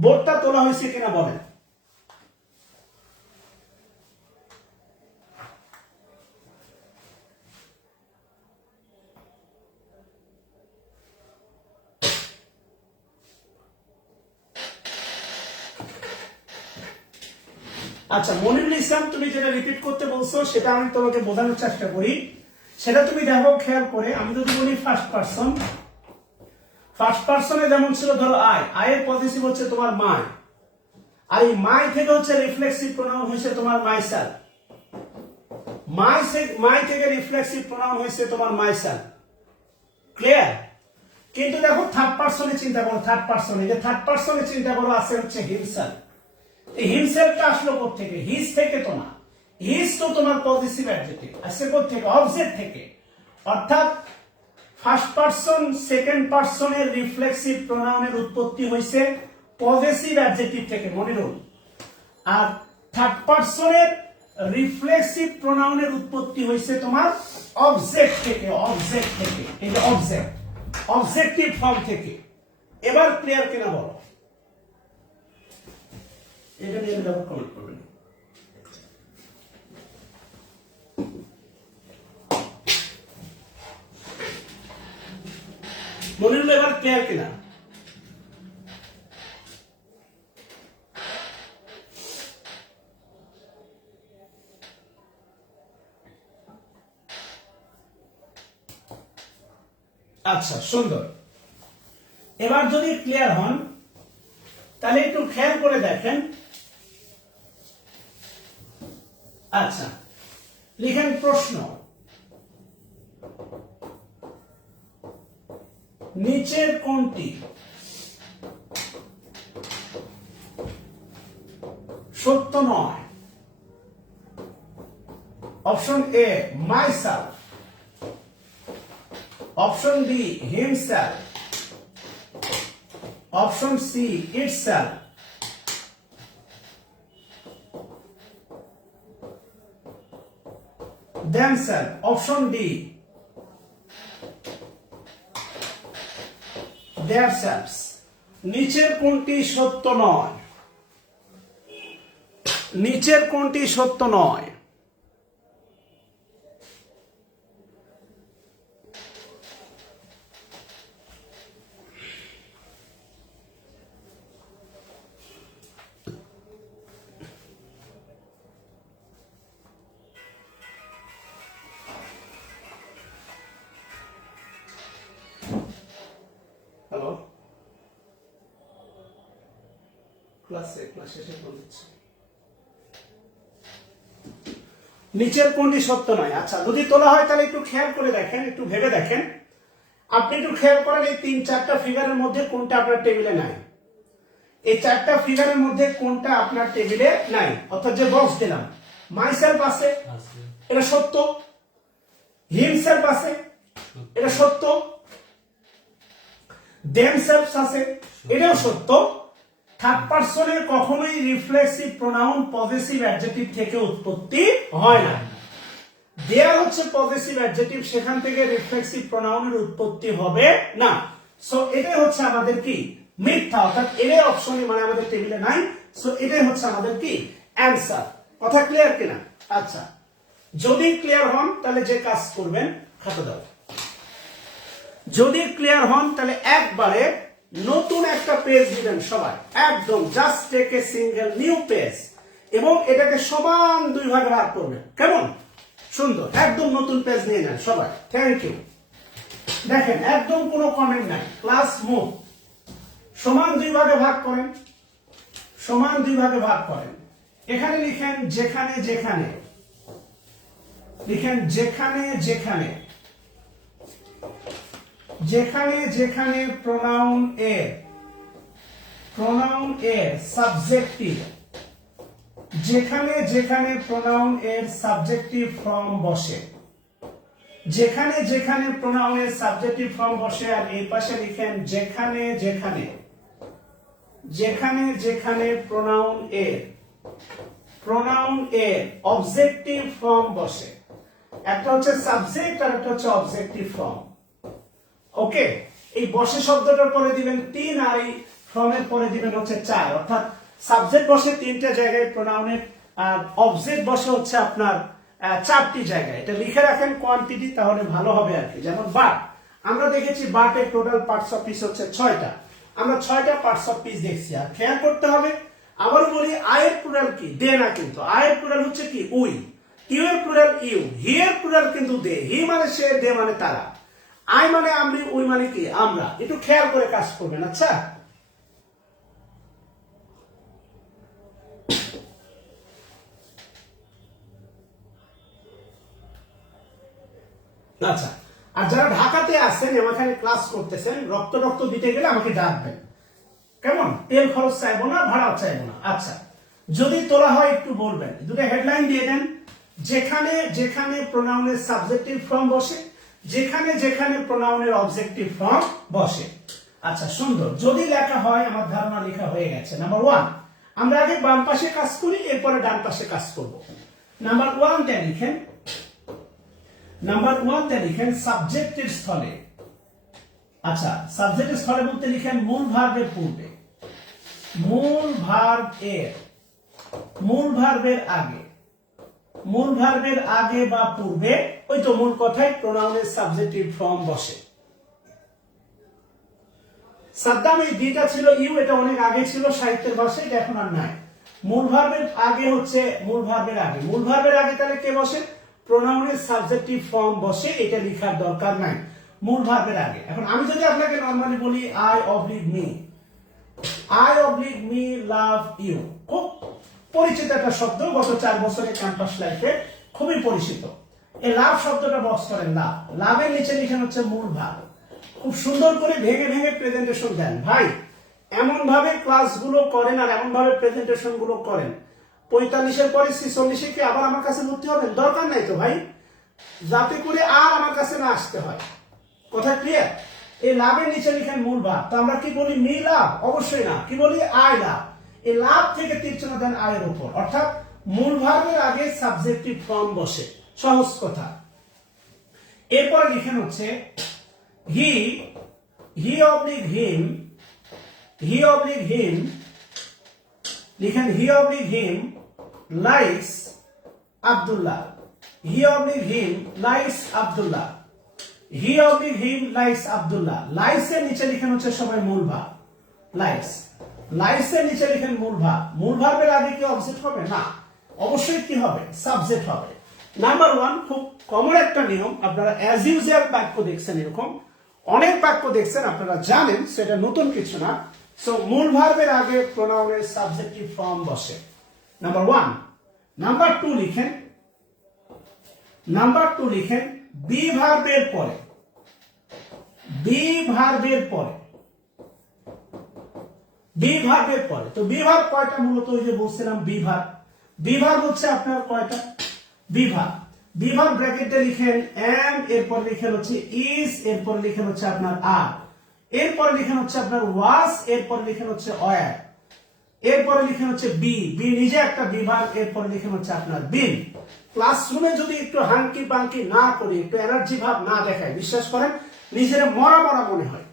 বোর্ডটা তোলা হয়েছে কিনা বলেন। আচ্ছা মনিরুল ইসলাম, তুমি যেটা রিপিট করতে বলছো সেটা আমি তোমাকে বোঝানোর চেষ্টা করি। সেটা তুমি দেখো খেয়াল করে। আমি যদি বলি ফার্স্ট পারসন, ফার্স্ট পারসনে যেমন ছিল ধরো আই, আয়ের পজিটিভ হচ্ছে তোমার মাই, আর এই মাই থেকে হচ্ছে রিফ্লেক্সিভ প্রোনাউন হয়েছে তোমার মাইসেলফ। মাই থেকে রিফ্লেক্সিভ প্রোনাউন হয়েছে তোমার মাইসেলফ। ক্লিয়ার? কিন্তু দেখো থার্ড পারসনে চিন্তা করো, থার্ড পারসনে, যে থার্ড পারসনে চিন্তা করো আছে হচ্ছে হিমসেলফ। হিমসেলফটা আসলো কোথেকে? হিজ থেকে তো না। হিজ তো তোমার পজিটিভ অ্যাডজেক্টিভ, আসছে কোথেকে? অবজেক্ট থেকে। অর্থাৎ ফার্স্ট পারসন সেকেন্ড পারসনের রিফ্লেক্সিভ প্রোনাউনের উৎপত্তি হয়েছে পজিটিভ অ্যাডজেক্টিভ থেকে, মনে রাখুন। আর থার্ড পারসনের রিফ্লেক্সিভ প্রোনাউনের উৎপত্তি হয়েছে তোমার অবজেক্ট থেকে, অবজেক্ট থেকে। এই যে অবজেক্ট, অবজেক্টিভ ফর্ম থেকে। এবার ক্লিয়ার কিনা বলো। এটা নিয়ে আবার কমেন্ট করবেন। মনে হলো এবার ক্লিয়ার কিনা? আচ্ছা সুন্দর। এবার যদি ক্লিয়ার হন তাহলে একটু খেয়াল করে দেখেন। আচ্ছা লিখেন প্রশ্ন, নিচের কোনটি সত্য নয়? Option A myself, option B himself, option C itself, themselves, option D themselves। নিচের কোনটি সত্য নয়? নিচের কোনটি সত্য নয়? হ্যালো, ক্লাস শেষে বলছি নিচের কোনটি সত্য নয়। আচ্ছা যদি তোলা হয় তাহলে একটু খেয়াল করে দেখেন, একটু ভেবে দেখেন। আপনি একটু খেয়াল করেন এই 3-4টা ফিগারের মধ্যে কোনটা আপনার টেবিলে নাই। এই 4টা ফিগারের মধ্যে কোনটা আপনার টেবিলে নাই, অর্থাৎ যে বক্স দিলাম মাইসেলফ আছে, এটা সত্য। হিমসেলফ আছে, এটা সত্য। themselves আছে, এটাও সত্য। থার্ড পারসনে কখনোই রিফ্লেক্সিভ প্রোনাউন পজেসিভ অ্যাডজেক্টিভ থেকে উৎপত্তি হয় না। দেয়ার হচ্ছে পজেসিভ অ্যাডজেক্টিভ, সেখান থেকে রিফ্লেক্সিভ প্রোনাউনের উৎপত্তি হবে না। সো এটাই হচ্ছে আমাদের কি মিথ্যা, অর্থাৎ এর অপশনে মানে আমাদের টেবিলে নাই। সো এটাই হচ্ছে আমাদের কি অ্যানসার। কথা ক্লিয়ার কিনা? আচ্ছা যদি ক্লিয়ার হন তাহলে যে কাজ করবেন খাতা দাও। যদি ক্লিয়ার হন তাহলে একবারে নতুন একটা পেজ দিবেন সবাই, একদম just take a single new page এবং এটাকে সমান 2 ভাগে ভাগ করবেন। কেমন? সুন্দর, একদম নতুন পেজ নিয়ে নেন সবাই। Thank you. দেখেন একদম কোনো কমেন্ট নাই, ক্লাস মুভ। সমান 2 ভাগে ভাগ করেন, সমান 2 ভাগে ভাগ করেন। এখানে লিখেন যেখানে যেখানে, লিখেন যেখানে যেখানে, যেখানে যেখানে প্রোনাউন এর সাবজেক্টিভ, যেখানে যেখানে প্রোনাউন এর সাবজেক্টিভ ফর্ম বসে, যেখানে যেখানে প্রোনাউন এর সাবজেক্টিভ ফর্ম বসে। আর এই পাশে লিখেন যেখানে যেখানে, যেখানে যেখানে প্রোনাউন এর অবজেক্টিভ ফর্ম বসে। একটা হচ্ছে সাবজেক্ট আর একটা হচ্ছে অবজেক্টিভ ফর্ম। ওকে, এই বসে শব্দটার পরে দিবেন 3 আর এই ফর্মের পরে দিবেন হচ্ছে 4, অর্থাৎ সাবজেক্ট বসে 3টা জায়গায় প্রোনাউনের, আর অবজেক্ট বসে হচ্ছে আপনার 4টি জায়গায়। এটা লিখে রাখেন কোয়ান্টিটি, তাহলে ভালো হবে আর কি। যেমন বাট, আমরা দেখেছি বাটের টোটাল পার্টস অফ পিস হচ্ছে 6টা, আমরা 6টা পার্টস অফ পিস দেখছি। আর খেয়াল করতে হবে, আবার বলি আয়ের প্লুরাল কি? দে না, কিন্তু আয়ের প্লুরাল হচ্ছে কি? উই। ইউ এর প্লুরাল ইউ, হি এর প্লুরাল কিন্তু দে। হি মানে সে, দে মানে তারা। আই মানে আমি, উই মানে কি? আমরা। একটু খেয়াল করে কাজ করবেন। আচ্ছা আচ্ছা, আর যারা ঢাকাতে আছেন এবং এখানে ক্লাস করতেছেন, রক্ত দিতে গেলে আমাকে ডাকবেন। কেমন? তেল খরচ চাইবো না, ভাড়াও চাইবো না। আচ্ছা যদি তোলা হয় একটু বলবেন, দুটো হেডলাইন দিয়ে দেন। যেখানে যেখানে প্রোনাউনের সাবজেক্টিভ ফর্ম বসে, যেখানে যেখানে প্রোনাউনের অবজেক্টিভ ফর্ম বসে। আচ্ছা সুন্দর। যদি লেখা হয়, আমার ধারণা লেখা হয়ে গেছে। নাম্বার 1, আমরা আগে বাম পাশে কাজ করি, এরপরে ডান পাশে কাজ করব। নাম্বার 1টা লিখেন, নাম্বার 1টা লিখেন সাবজেক্টের স্থলে। আচ্ছা সাবজেক্টের স্থলে বলতে লিখেন মূল ভার্বের পূর্বে, মূল ভার্ব এর মূল ভার্বের আগে, মূল ভার্বের আগে বা পূর্বে, ওই তো মূল কথায় প্রোনাউনের সাবজেক্টিভ ফর্ম বসে। সাদ্দাম এই দিটা ছিল ইউ, এটা অনেক আগে ছিল সাহিত্যের ভাষায়, এটা এখন আর নাই। মূল ভার্বের আগে হচ্ছে মূল ভার্বের আগে, মূল ভার্বের আগে তাহলে কে বসে? প্রোনাউনের সাবজেক্টিভ ফর্ম বসে, এটা লেখার দরকার নাই মূল ভার্বের আগে। এখন আমি যদি আপনাকে নরমালি বলি I oblique me, I oblique me love you, খুব পরিচিত একটা শব্দ, গত 4 বছরের ক্যাম্পাস লাইফে খুবই পরিচিত। এই লাভ শব্দটা বক্স করেন, লাভ, লাভের নিচে লিখেন হচ্ছে মূল ভার্ব। খুব সুন্দর করে ভেঙে ভেঙে প্রেজেন্টেশন দেন ভাই, এমন ভাবে ক্লাসগুলো করেন আর এমন ভাবে প্রেজেন্টেশন গুলো করেন, 45-এর পরে 46-এ কি আবার আমার কাছে ভর্তি হবেন? দরকার নাই তো ভাই, যাতে করে আর আমার কাছে না আসতে হয়। কথা ক্লিয়ার? এই লাভের নিচে লিখেন মূল ভার্ব। তো আমরা কি বলি মি লাভ? অবশ্যই না, কি বলি আই লাভ। এই লাভ থেকে তীর চিহ্ন দেন আয়ের উপর, অর্থাৎ মূল ভার্বের আগে সাবজেক্টিভ ফর্ম বসে, সহজ কথা। এরপর লিখেন হচ্ছে হি, হি অবলিক হিম, হি অবলিক হিম, লিখেন হি অবলিক হিম লাইকস আব্দুল্লাহ, হি অবলিক হিম লাইকস আব্দুল্লাহ, হি অবলিক হিম লাইকস আব্দুল্লাহ। লাইকসের নিচে লিখেন হচ্ছে সবাই মূল ভার্ব, লাইকস, লাইকসের নিচে লিখেন মূল ভার্ব। মূল ভার্বের আগে কি অবজেক্ট হবে? না, অবশ্যই কি হবে? সাবজেক্ট হবে। নাম্বার 1, খুব কমন একটা নিয়ম, আপনারা অ্যাজ ইউজুয়াল বাক্য দেখছেন, এরকম অনেক বাক্য দেখছেন, আপনারা জানেন, সেটা নতুন কিছু না। সো মূল ভার্বের আগে প্রোনাউনের সাবজেক্টিভ ফর্ম বসে, নাম্বার 1। নাম্বার 2 লিখেন, নাম্বার 2 লিখেন বি ভার্বের পরে, বি ভার্বের পরে, বি ভার্বের পরে। তো বি ভার্ব কয়টা? মূলত ওই যে বলছিলাম বি ভার্ব, বি ভার্ব হচ্ছে আপনার কয়টা? Be verb. বি ভার্ব ব্র্যাকেটে লিখেন এম, এরপর লিখেন হচ্ছে ইজ, এরপর লিখেন হচ্ছে আপনার আর, এরপর লিখেন হচ্ছে আপনার ওয়াজ, এরপর লিখেন হচ্ছে ওয়্যার, এরপরে লিখেন হচ্ছে বি, বি নিজে একটা বি ভার্ব, এরপর লিখেন হচ্ছে আপনার বিন। ক্লাসরুমে যদি একটু হাঙ্কি পাঙ্কি না করি, একটু এনার্জি ভাব না দেখায়, বিশ্বাস করেন নিজের মরা মরা মনে হয়।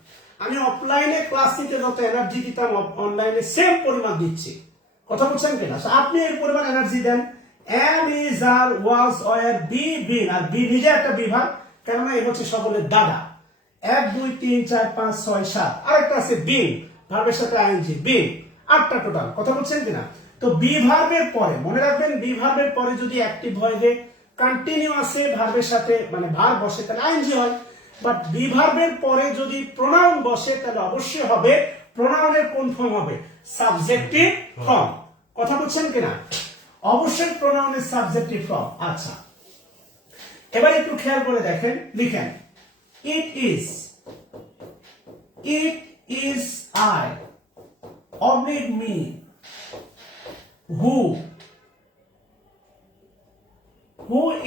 আমি অফলাইনে ক্লাস নিতে যত এনার্জি দিতাম, অনলাইনে সেম পরিমাণ দিচ্ছি। কথা বলছেন কিনা? আপনি এই পরিমাণ এনার্জি দেন। Am, is, are, was, were, be, been, আর বি নিজে একটা বি ভার্ব, কেননা এই হচ্ছে সকলের দাদা। 1 2 3 4 5 6 7, আরেকটা আছে বিন, ভার্বের সাথে আইএনজি, বিন, 8টা টোটাল। কথা বলছেন কিনা? তো বি ভার্বের পরে মনে রাখবেন, বি ভার্বের পরে যদি অ্যাক্টিভ ভয়েসে কন্টিনিউয়াসে ভার্বের সাথে মানে ভার্ব বসে তাহলে আইএনজি হয়, বাট বি ভার্বের পরে যদি প্রোনাউন বসে তাহলে অবশ্যই হবে প্রোনাউনের কোন ফর্ম হবে? Subjective form. কথা বলছেন কিনা? অবশ্যই প্রোনাউনের সাবজেক্টিভ ফর্ম। আচ্ছা, এবার একটু খেয়াল করে দেখেন, লিখেন it is, it is I oblique me, who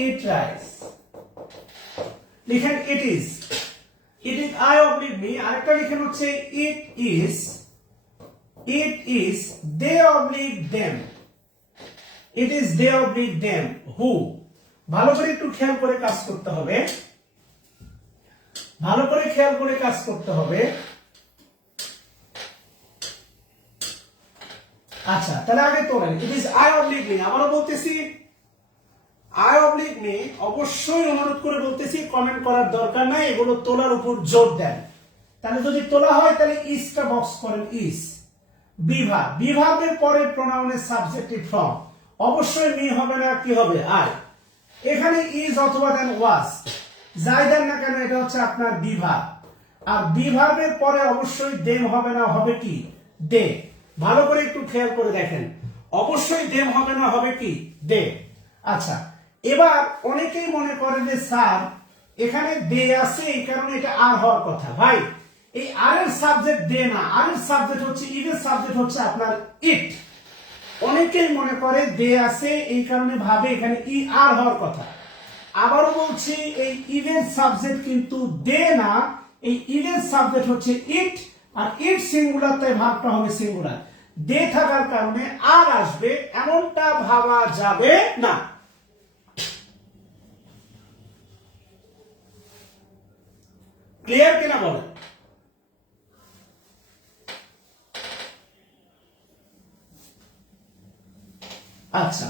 eat rice, লিখেন it is, it is I oblique me, আরেকটা লিখেন হচ্ছে it is they oblique them, it is they oblique them, who। ভালো করে একটু খেয়াল করে কাজ করতে হবে, ভালো করে খেয়াল করে কাজ করতে হবে। আচ্ছা, তাহলে আগে তোলেন ইট ইজ আই অবলিক মি। আমারও বলতেছি আই অবলিক মি, অবশ্যই অনুরোধ করে বলতেছি কমেন্ট করার দরকার নাই, এগুলো তোলার উপর জোর দেন। তাহলে যদি তোলা হয় তাহলে ইজটা বক্স করেন, ইজ। বিভাগ, বিভাগের পরে প্রোনাউনের সাবজেক্টিভ ফর্ম, অবশ্যই মি হবে না, কি হবে? আই। এখানে ইজ অথবা দেন ওয়াজ, যাই দেন না কেন এটা হচ্ছে আপনার বিভাগ। আর বিভাগের পরে অবশ্যই দেম হবে না, হবে কি? দে। ভালো করে একটু খেয়াল করে দেখেন, অবশ্যই দেম হবে না, হবে কি? দে। আচ্ছা, এবার অনেকেই মনে করেন যে স্যার এখানে দে আছে এই কারণে এটা আর হওয়ার কথা। ভাই, এই আর এর সাবজেক্ট দে না, আর এর সাবজেক্ট হচ্ছে, ইট এর সাবজেক্ট হচ্ছে আপনার ইট। অনেকেই মনে করে দে আছে এই কারণে ভাবে এখানে ই আর হওয়ার কথা। আবারও বলছি, এই ইভেন্ট সাবজেক্ট কিন্তু দে না, এই ইভেন্ট সাবজেক্ট হচ্ছে ইট, আর ইট সিঙ্গুলার, তাই ভাবটা হবে সিঙ্গুলার। দে থাকার কারণে আর আসবে এমনটা ভাবা যাবে না। ক্লিয়ার কিনা বলেন? আচ্ছা,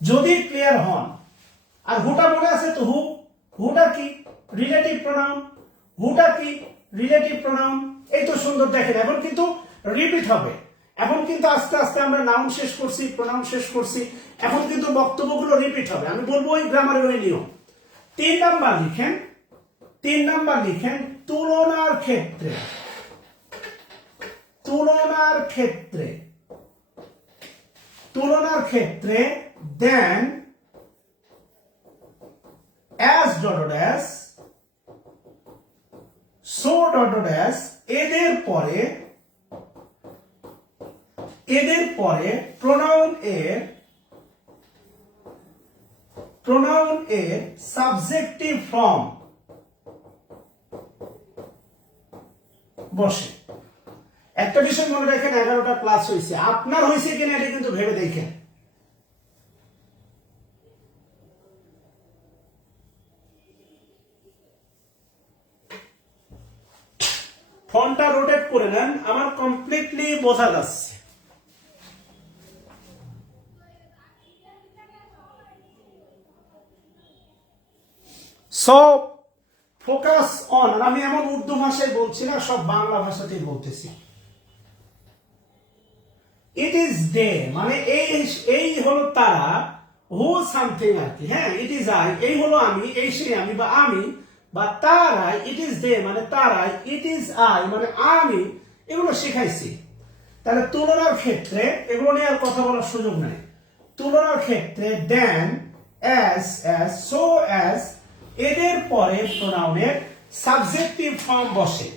যদি ক্লিয়ার হন, আর হুটা মনে আছে তো, হুটা কি রিলেটিভ প্রোনাউন, হুটা কি রিলেটিভ প্রোনাউন। এই তো সুন্দর, দেখেন এখন কিন্তু রিপিট হবে। এখন কিন্তু আস্তে আস্তে আমরা নাউন শেষ করছি, প্রোনাউন শেষ করছি, এখন কিন্তু বক্তব্যগুলো রিপিট হবে। আমি বলবো ওই গ্রামারের ওই নিয়ম। 3 নাম্বার লিখেন, 3 নাম্বার লিখেন, তুলনার ক্ষেত্রে, তুলনার ক্ষেত্রে, তুলনার ক্ষেত্রে দেন as dot as, so dot as, এদের পরে, এদের পরে প্রোনাউন এর সাবজেক্টিভ ফর্ম বসে। একটা বিষয় মনে রাখেন, 11টা ক্লাস হয়েছে, আপনার হয়েছে কিনা এটা কিন্তু ভেবে দেখেন। ফোনটা রোটেট করে নেন, আমার কমপ্লিটলি বোঝা যাচ্ছে। সো ফোকাস অন, আমি এমন উর্দু ভাষায় বলছি না, সব বাংলা ভাষাতেই বলতেছি। ইট ইজ দে মানে এই হলো তারা, হু সামথিং আর কি, হ্যাঁ, ইট ইজ আই এই হলো আমি, এই সেই আমি বা আমি, বা তারাই, ইট ইজ দে মানে তারাই, ইট ইজ আই মানে আমি, এগুলো শিখাইছি। তাহলে তুলনার ক্ষেত্রে এগুলো নিয়ে আর কথা বলার সুযোগ নাই। তুলনার ক্ষেত্রে দেন, অ্যাজ, সো অ্যাজ, এদের পরে প্রোনাউনের সাবজেক্টিভ ফর্ম বসে,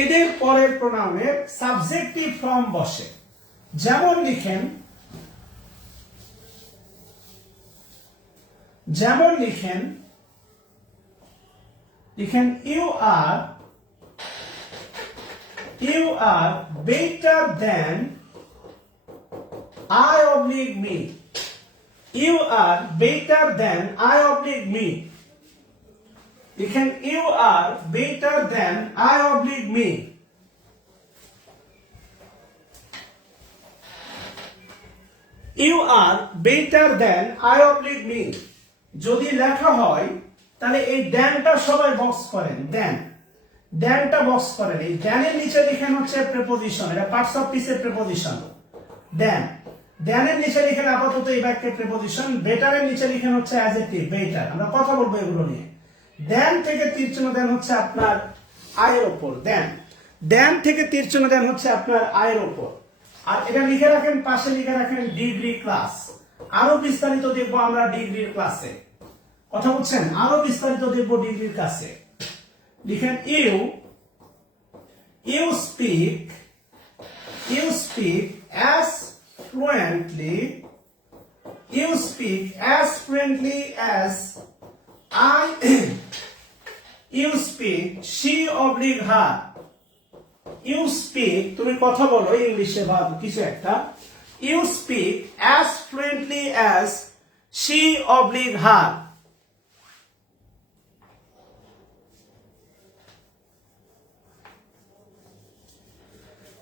এদের পরে প্রোনাউনের সাবজেক্টিভ ফর্ম বসে। যেমন লিখেন, যেমন লিখেন, লিখেন you are better than I oblique me, you are better than I oblique me. লিখেন you are better than I oblique me. You are better than I oblique me যদি লেখা হয়, তাহলে এই দেনটা সবাই বক্স করেন, দেন, দেনটা বক্স করেন। এই দেনের নিচে লিখেন হচ্ছে প্রেপোজিশন, এটা পার্টস অফ স্পিচের প্রেপোজিশন। দেন, দেনের নিচে লিখেন আপাতত এই বাক্যের প্রেপোজিশন। বেটারের নিচে লিখেন হচ্ছে অ্যাডজেক্টিভ, বেটার। আমরা কথা বলবো এগুলো নিয়ে। দেন থেকে তীর চিহ্ন দেন হচ্ছে আপনার আয়ের ওপর, দেন, দেন থেকে তীর চিহ্ন দেন হচ্ছে আপনার আয়ের ওপর। আর এটা লিখে রাখেন, পাশে লিখে রাখেন ডিগ্রি ক্লাস। আরো বিস্তারিত দেখবো আমরা ডিগ্রির ক্লাসে, কথা বলছেন, আরো বিস্তারিত দেখবো ডিগ্রির ক্লাসে। লিখেন you speak as fluently, you speak as fluently as I you speak, she oblique her, you speak, তুমি কথা বলো ইংলিশে বা কিছু একটা, you speak as fluently as she oblique her।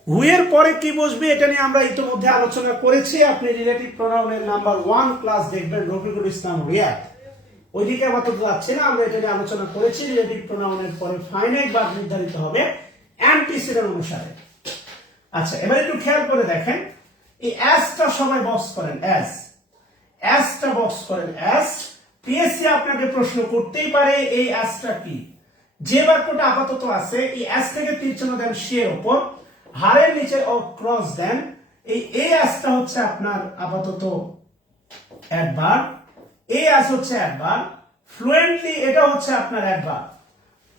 হুয়ের পরে কি বসবে এটা নিয়ে আমরা ইতিমধ্যে আলোচনা করেছি। আপনি রিলেটিভ প্রোনাউনের নাম্বার 1 ক্লাস দেখবেন, রফিকুল ইসলাম রিয়াদ, ওইদিকে আপাতত যাচ্ছে না, আমরা এটা নিয়ে আলোচনা করেছি। রিলেটিভ প্রোনাউনের পরে ফাইনাইট ভার্ব নির্ধারিত হবে অ্যান্টিসিডেন্ট অনুসারে। আচ্ছা, এবার একটু খেয়াল করে দেখেন, এই অ্যাসটা সবাই বক্স করেন, অ্যাসটা বক্স করেন, অ্যাস। পিএসসি আপনাকে প্রশ্ন করতেই পারে এই অ্যাসটা কি। যে বাক্যটা আপাতত আছে, এই অ্যাস থেকে তীর চিহ্ন দেন সি এর উপর, হারের নিচে ক্রস দেন। এই অ্যাসটা হচ্ছে আপনার আপাতত অ্যাডভার্ব, এই অ্যাস হচ্ছে অ্যাডভার্ব, ফ্লুয়েন্টলি এটা হচ্ছে আপনার অ্যাডভার্ব।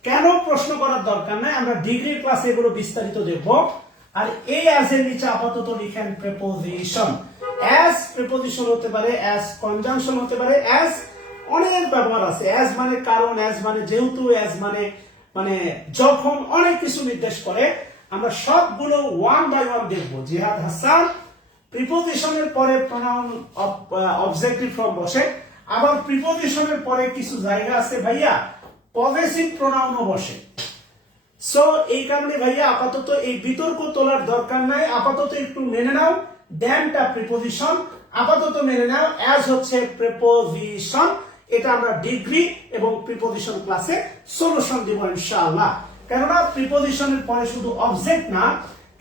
কেন প্রশ্ন করার দরকার নাই, আমরা ডিগ্রির ক্লাসে এগুলো বিস্তারিত দেখব। আর এই অ্যাস এর নিচে আপাতত লিখেন প্রেপোজিশন। অ্যাস প্রেপোজিশন হতে পারে, অ্যাস কনজাংশন হতে পারে, অ্যাস অনেক ব্যবহার আছে। অ্যাস মানে কারণ, অ্যাস মানে যেহেতু, অ্যাস মানে যখন, অনেক কিছু নির্দেশ করে। আমরা সবগুলো ওয়ান বাই ওয়ান দেখবো। জিহাদ হাসান, প্রিপোজিশনের পরে প্রোনাউন অবজেক্টিভ ফর্ম বসে, আবার প্রিপোজিশনের পরে কিছু জায়গা আছে ভাইয়া পজেসিভ প্রোনাউনও বসে। সো এই কারণে ভাইয়া আপাতত এই বিতর্ক তোলার দরকার নাই, আপাতত একটু মেনে নাও দ্যানটা প্রিপোজিশন, আপাতত মেনে নাও অ্যাজ হচ্ছে প্রিপোজিশন। এটা আমরা ডিগ্রি এবং প্রিপোজিশন ক্লাসে সলিউশন দিব ইনশাআল্লাহ। কেননা প্রিপোজিশনের পরে শুধু অবজেক্ট না,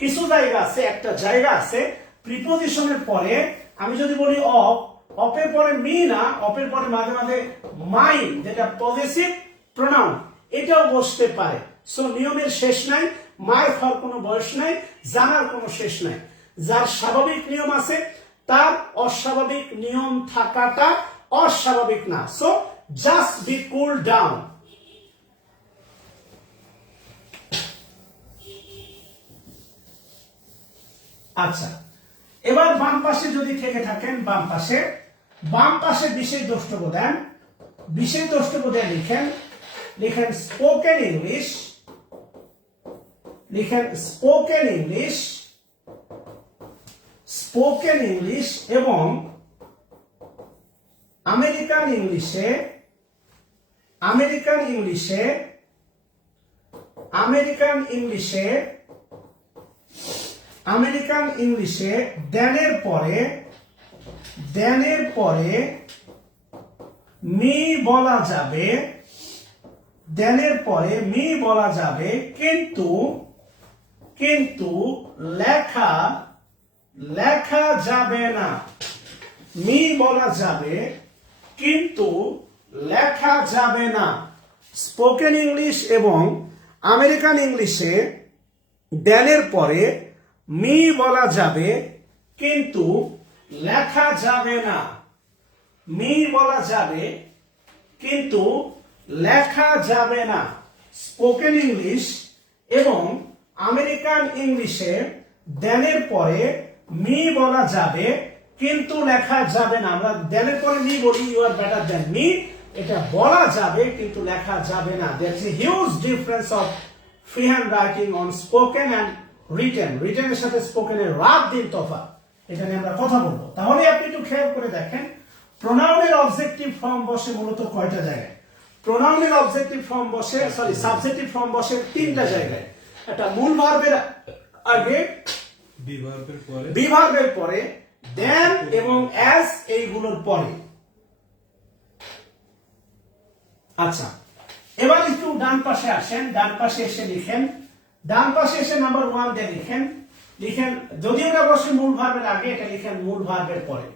কিছু জায়গা আছে, একটা জায়গা আছে প্রিপোজিশনের পরে আমি যদি বলি অপের পরে মি না, অপের পরে মাঝে মাঝে মাই, যেটা পজেসিভ প্রোনাউন, এটাও বসতে পারে। সো নিয়মের শেষ নাই, মায়ের হওয়ার কোনো বয়স নাই, জানার কোনো শেষ নাই। যার স্বাভাবিক নিয়ম আছে তার অস্বাভাবিক নিয়ম থাকাটা অস্বাভাবিক না। So just be cool down. আচ্ছা, এবার বাম পাশে যদি থেকে থাকেন, বাম পাশে বিশেষ দ্রষ্টব্য দেন, বিশেষ দ্রষ্টব্য দেন লিখেন স্পোকেন ইংলিশ, স্পোকেন ইংলিশ এবং আমেরিকান ইংলিশে দেনের পরে মি বলা যাবে, কিন্তু লেখা যাবে না। মি বলা যাবে কিন্তু লেখা যাবে না। স্পোকেন ইংলিশ এবং আমেরিকান ইংলিশে দেনের পরে মি বলা যাবে কিন্তু লেখা যাবে না। মি বলা যাবে কিন্তু লেখা যাবে না। স্পোকেন ইংলিশ এবং আমেরিকান ইংলিশে দেনের পরে মি বলা যাবে কিন্তু লেখা যাবে না। আমরা দেনের পরে মি বলি, you are better than me, এটা বলা যাবে কিন্তু লেখা যাবে না। There is a huge difference of free hand writing on spoken and written. রিটেনের সাথে স্পোকেনের রাত দিন তফাৎ, এটা নিয়ে আমরা কথা বলবো। তাহলে আপনি একটু খেয়াল করে দেখেন, প্রোনাউনের অবজেক্টিভ ফর্ম বসে মূলত কয়টা জায়গায়? প্রোনাউনের অবজেক্টিভ ফর্ম বসে, সাবজেক্টিভ ফর্ম বসে তিনটা জায়গায়। একটা মূল ভার্বের আগে, বি ভার্বের পরে, দেন এবং অ্যাজ, এইগুলোর পরে। আচ্ছা, এবার একটু ডান পাশে আসেন, ডান পাশে এসে লিখেন, ডান পাশে এসে নাম্বার 1 দিয়ে লিখেন যদি আমরা বসে মূল ভার্বের আগে, এটা লিখেন মূল ভার্বের পরে,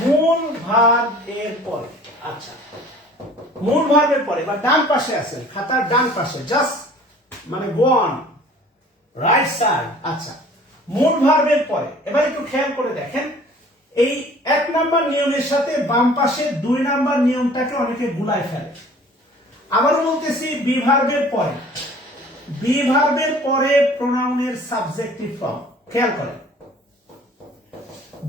মূল ভার্বের পরে। আচ্ছা, মূল ভার্বের পরে বা ডান পাশে আছেন, খাতার ডান পাশে, জাস্ট মানে গো অন রাইট সাইড। আচ্ছা, মূল ভার্বের পরে এবার একটু খেয়াল করে দেখেন, এই 1 নাম্বার নিয়মের সাথে বাম পাশের 2 নাম্বার নিয়মটাকে অনেকে গুলায় ফেলে। আবার বলতেছি, বি ভার্বের পরে প্রোনাউনের সাবজেক্টিভ ফর্ম। খেয়াল করেন,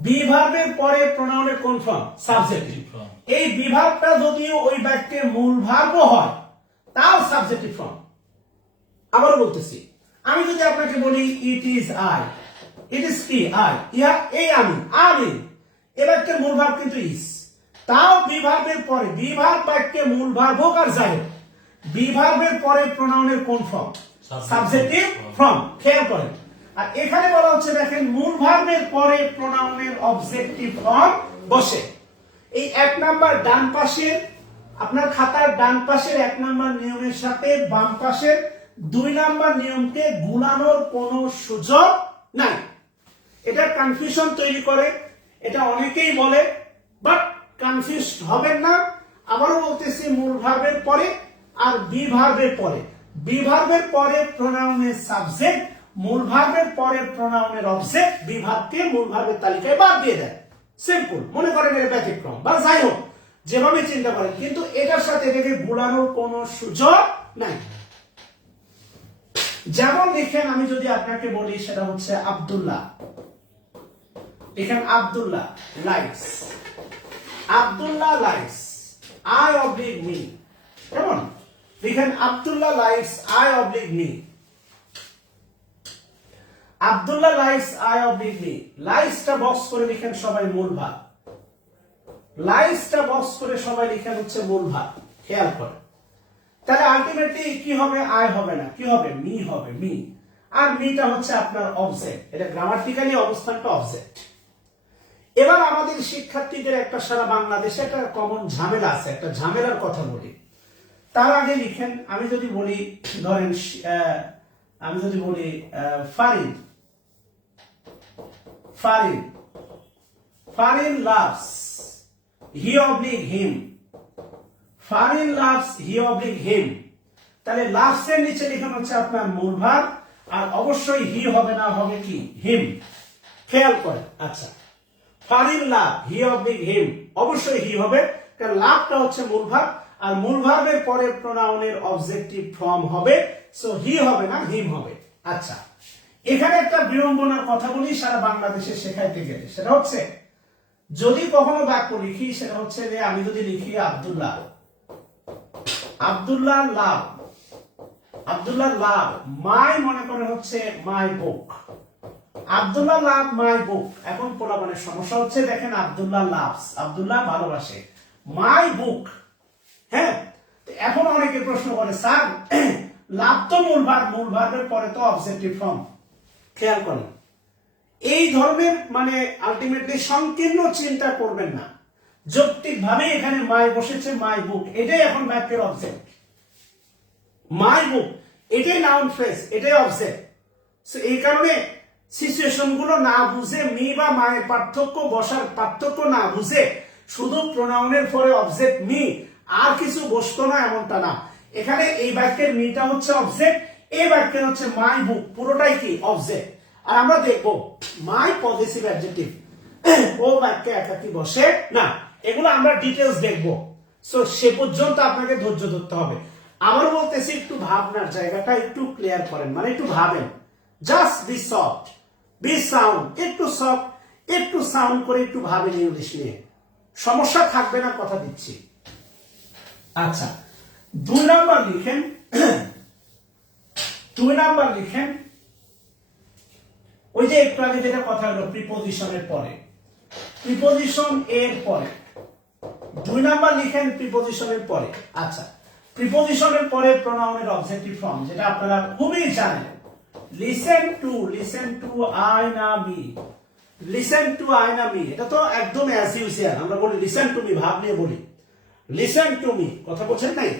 বি ভার্বের পরে প্রোনাউনের কোন ফর্ম? Subjective form. এই বি ভার্বটা যদিও ওই বাক্যের মূল ভার্বও হয়, তাও সাবজেক্টিভ ফর্ম। আবার বলতেছি, আমি যদি আপনাকে বলি ইট ইজ আই, ইট ইজ কি? আই, ইয়া এই আমি, এ বাক্যের মূল ভার্ব কিন্তু ইজ, তাও বি ভার্বের পরে, বি ভার্ব বাক্যে মূল ভার্ব হোক আর যাই হোক, বি ভার্বের পরে প্রোনাউনের কোন ফর্ম? Subjective form. খেয়াল করেন, আর এখানে বলা হচ্ছে দেখেন, মূল ভার্বের পরে প্রোনাউনের অবজেক্টিভ ফর্ম বসে। এই 1 নাম্বার ডান পাশের, আপনার খাতার ডান পাশের 1 নাম্বার নিয়মের সাথে বাম পাশের 2 নাম্বার নিয়মকে গুলানোর কোনো সুযোগ নাই। এটা কনফিউশন তৈরি করে, এটা অনেকেই বলে, বাট কনফিউজ হবেন না। আবারও বলতেছি, মূল ভার্বের পরে আর বি ভার্বের পরে, বি ভার্বের পরে প্রোনাউনের সাবজেক্ট, মূল ভার্বের পরে প্রোনাউনের অবজেক্ট, বি ভার্বকে মূল ভার্বের তালিকায় বাদ দিয়ে দেয়। সিম্পল, মনে করেন এর ব্যতিক্রম বা যাই হোক, যেভাবে চিন্তা করেন, কিন্তু এটার সাথে এটাকে গুলানোর কোনো সুযোগ নাই। যেমন দেখেন, আমি যদি আপনাকে বলি, সেটা হচ্ছে আব্দুল্লাহ, এখানে Abdullah likes, Abdullah likes I oblique me. কেমন? দেখেন, Abdullah likes I oblique me, Abdullah likes I oblique me. লাইকসটা বক্স করে লিখেন সবাই মূল ভাব, লাইকসটা বক্স করে সবাই লিখেন হচ্ছে মূল ভাব। খেয়াল করেন, তাহলে আলটিমেটলি কি হবে, আই হবে না, কি হবে, মি হবে, মি। আর মিটা হচ্ছে আপনার অবজেক্ট, এটা গ্রামাটিক্যালি অবস্থানটা অবজেক্ট। এবার আমাদের শিক্ষার্থীদের একটা সারা বাংলাদেশে একটা কমন ঝামেলা আছে, একটা ঝামেলার কথা বলি। তার আগে লিখেন, আমি যদি বলি ধরেন আমি যদি বলি ফারিন, ফারিন, ফারিন লাভস, হি অবলিক হিম, ফারিন লাভস হি অবলিক হিম। তাহলে লাভস এর নিচে লিখুন হচ্ছে আপনার মূল ভাব, আর অবশ্যই হি হবে না, হবে কি, হিম। খেয়াল করেন। আচ্ছা, ফারিন লাভ, হি অবলিক হিম, অবশ্যই হি হবে, কারণ লাভটা হচ্ছে মূল ভাব, আর মূল ভাবের পরে প্রোনাউনের অবজেক্টিভ ফর্ম হবে, সো হি হবে না, হিম হবে। আচ্ছা, এখানে একটা বিড়ম্বনার কথা বলি সারা বাংলাদেশে শেখাইতে গেলে, সেটা হচ্ছে যদি কখনো বাক্য লিখি, সেটা হচ্ছে যে আমি যদি লিখি আব্দুল্লাহ, আব্দুল্লাহ লাভ, আব্দুল্লাহ লাভ মাই, মনে করে হচ্ছে মাই বুক, আব্দুল্লাহ লাভ মাই বুক। এখন পোলাপানের সমস্যা হচ্ছে, দেখেন আব্দুল্লাহ লাভস, আব্দুল্লাহ ভালোবাসে, মাই বুক। হ্যাঁ, এখন অনেকে প্রশ্ন করে, স্যার লাভ তো মূল ভাব, মূল ভাবের পরে তো অবজেক্টিভ ফর্ম। খেয়াল করেন, এই ধরনের মানে আলটিমেটলি সংকীর্ণ চিন্তা করবেন না, যৌক্তিক ভাবে এখানে মাই বসেছে, মাই বুক, এটাই এখন বাক্যের অবজেক্ট। মাই বুক এটাই নাউন ফ্রেজ, এটাই অবজেক্ট। এই কারণে সিচুয়েশন গুলো না বুঝে, মি বা মায়ের পার্থক্য, বসার পার্থক্য না বুঝে শুধু প্রোনাউনের পরে অবজেক্ট মি আর কিছু বসতো না, এমনটা না। এখানে এই বাক্যের মিটা হচ্ছে অবজেক্ট, এই বাক্যের হচ্ছে মাই বুক, পুরোটাই কি অবজেক্ট। আর আমরা দেখবো মাই পজেসিভ অ্যাডজেক্টিভ ও বাক্যে একাকি বসে না, এগুলো আমরা ডিটেলস দেখবো। সো সে পর্যন্ত আপনাকে ধৈর্য ধরতে হবে। আবার বলতেছি, একটু ভাবনার জায়গাটা একটু ক্লিয়ার করেন, মানে একটু ভাবেন, just be soft, be sound, একটু সফট, একটু সাউন্ড করে একটু ভাবেন ইংলিশ নিয়ে, সমস্যা থাকবে না, কথা দিচ্ছি। আচ্ছা, 2 নাম্বার লিখেন, 2 নাম্বার লিখেন, ওই যে একটু আগে যেটা কথা হলো প্রিপোজিশনের পরে, প্রিপোজিশন এর পরে 2 নাম্বার লিখেন প্রিপোজিশনের পরে। আচ্ছা, প্রিপোজিশনের পরে প্রোনাউনের অবজেক্টিভ ফর্ম, যেটা আপনারা খুবই জানেন, listen to, listen to I না মি, লিসেন টু আই না মি, এটা তো একদম অ্যাজ ইউজুয়াল, আমরা বলি লিসেন টু মি, ভাব নিয়ে বলি লিসেন টু মি, কথা বলছেন নাই।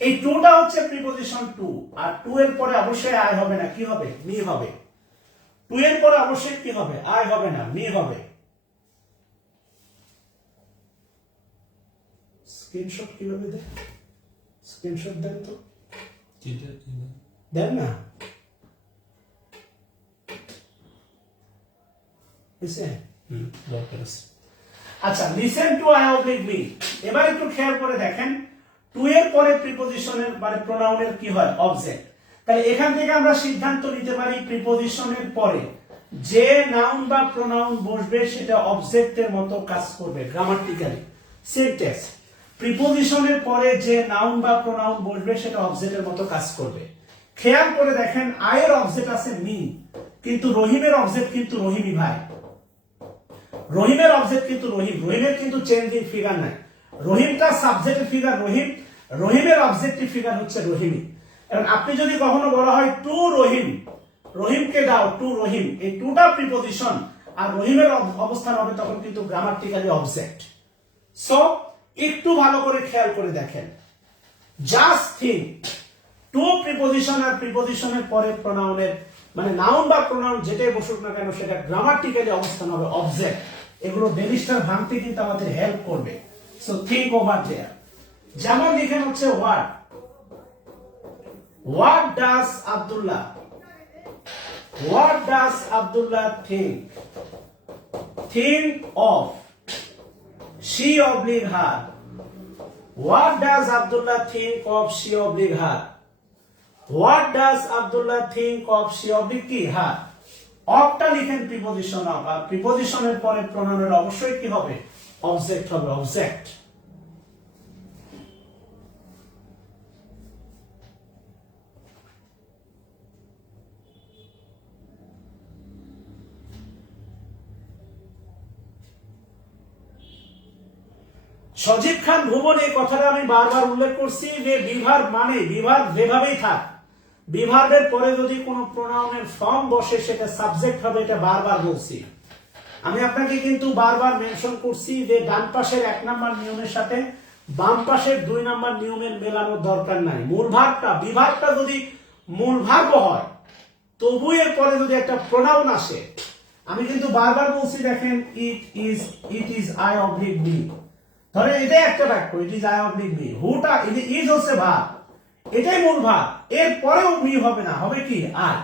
এই টুটা হচ্ছে প্রিপোজিশন টু, আর টু এর পরে অবশ্যই আই হবে না, কি হবে, মি হবে। টু এর পরে অবশ্যই কি হবে, আই হবে না, মি হবে। স্ক্রিনশট কিভাবে দেন, স্ক্রিনশট দেন তো, দেন না, আচ্ছা, listen to I oblique me. এবার একটু খেয়াল করে দেখেন, টু এর পরে প্রিপোজিশনের মানে প্রোনাউনের কি হয়, অবজেক্ট। তাহলে এখান থেকে আমরা সিদ্ধান্ত নিতে পারি প্রিপোজিশনের পরে যে নাউন বা প্রোনাউন বসবে সেটা অবজেক্টের মতো কাজ করবে গ্রামাটিক্যালি। সেন্টেন্স, প্রিপোজিশনের পরে যে নাউন বা প্রোনাউন বসবে সেটা অবজেক্টের মতো কাজ করবে। খেয়াল করে দেখেন, আয়ের অবজেক্ট আছে মি, কিন্তু রহিমের অবজেক্ট কিন্তু রহিমই ভাই, রহিমের অবজেক্ট কিন্তু রহিম, রহিমের কিন্তু চেঞ্জিং ফিগার নাই, রহিমটা সাবজেক্টের ফিগার রহিম, রহিমের অবজেক্টিভ ফিগার হচ্ছে রহিমি। এবং আপনি যদি কখনো বলা হয় টু রহিম, রহিমকে দাও, টু রহিম, এই টুটা প্রিপোজিশন আর রহিমের অবস্থান হবে তখন কিন্তু গ্রামাটিক্যালি অবজেক্ট। সো একটু ভালো করে খেয়াল করে দেখেন, জাস্ট থিঙ্ক, টু প্রিপোজিশন আর প্রিপোজিশনের পরে প্রোনাউনের মানে নাউন বা প্রোনাউন যেটাই বসুক না কেন সেটা গ্রামাটিক্যালি অবস্থান হবে অবজেক্ট। এগুলো ডেলিস্টার ভাঙতে কিন্তু আমাদের হেল্প করবে। So think over there. যেমন লিখেন হচ্ছে what, what does Abdullah, what does Abdullah think, think of, she oblique her, what does Abdullah think of she oblique her, what does Abdullah think of she oblique কি her, অফটা লিখেন preposition of, আর প্রিপোজিশনের পরে প্রোনাউনের অবশ্যই কি হবে, object হবে, অবজেক্ট। সজীব খান ভুবন, এই কথাটা আমি বারবার উল্লেখ করছি যে বিভার মানে বিভার যেভাবেই থাক, বিভার্বের পরে যদি কোনো প্রোনাউনের ফর্ম বসে সেটা সাবজেক্ট হবে, এটা বারবার বলছি। আমি আপনাকে কিন্তু বারবার মেনশন করছি যে ডান পাশের 1 নাম্বার নিয়মের সাথে বাম পাশের 2 নাম্বার নিয়মের মেলানোর দরকার নাই। মূল ভার্বটা বিভার্বটা যদি মূল ভার্ব হয়, তবু এর পরে যদি একটা প্রোনাউন আসে, আমি কিন্তু বারবার বলছি দেখেন it is I oblique me, ধরে এটাই একটা বাক্য, it is I oblique me, হুটা ইজ হচ্ছে ভার্ব, এটাই মূল ভার্ব, এর পরেও মি হবে না, হবে কি আই।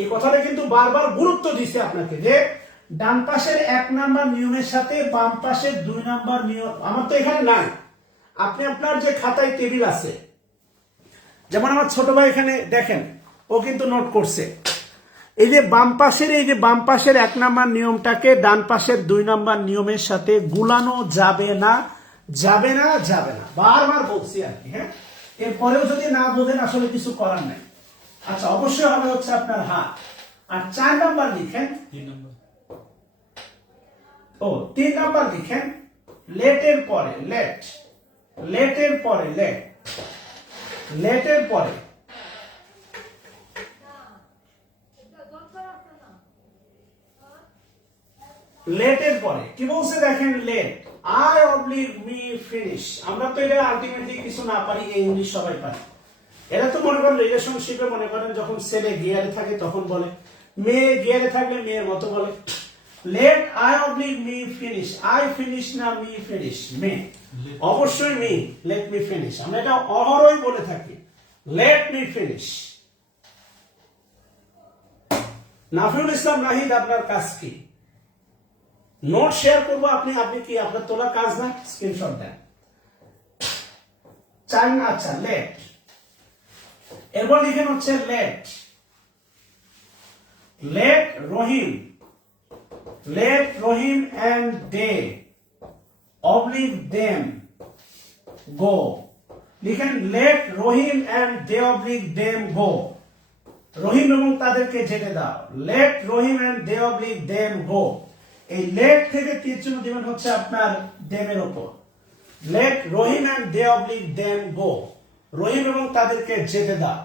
এই কথাটা কিন্তু বারবার গুরুত্ব দিছে আপনাকে যে ডান পাশের 1 নাম্বার নিয়মের সাথে বাম পাশের 2 নাম্বার নিয়ম, আমার তো এখানে নাই, আপনি আপনার যে খাতায় টেবিল আছে, যেমন আমার ছোট ভাই এখানে দেখেন, ও কিন্তু নোট করছে, এই যে বাম পাশের 1 নাম্বার নিয়মটাকে ডান পাশের 2 নাম্বার নিয়মের সাথে গুলানো যাবে না, যাবে না, যাবে না, বারবার বলছি আর কি। হ্যাঁ, এরপরেও যদি না বোঝেন আসলে কিছু করার নাই। আচ্ছা, অবশ্যই হবে হচ্ছে আপনার হ্যাঁ। আর 4 নাম্বার লিখেন, 3 নাম্বার লিখেন লেটের পরে লেটের পরে লেটের পরে লেটের পরে কি বলছে দেখেন, let I oblique me finish. আমরা তো এটা আলটিমেটলি কিছু না পারি, ইংলিশ সবাই পারি। এটা তো মনে করেন রিলেশনশিপে, মনে করেন যখন ছেলে গিয়ারে থাকে তখন বলে, মেয়ে গিয়ারে থাকলে মেয়ের মতো বলে। Let I oblique me finish, I finish না মি ফিনিশ, মে, অবশ্যই মি, লেট মি ফিনিশ, আমরা এটা অহরই বলে থাকি, let me finish. Nafiul Islam Nahid, আপনার কাজ কি? নোট শেয়ার করবো, আপনি কি আপনার তোলা কাজ না, স্ক্রিনশট দেন। চাই না, আচ্ছা লেট, এরপর লিখেন হচ্ছে let Rahim and they oblique them go, লিখেন let Rahim and they oblique them go, Rahim এবং তাদেরকে যেতে দাও, let Rahim and they oblique them go। এই let থেকে তীর চিহ্ন দিবেন হচ্ছে আপনার them এর উপর, let Rahim and they oblique them go, Rahim এবং তাদেরকে যেতে দাও।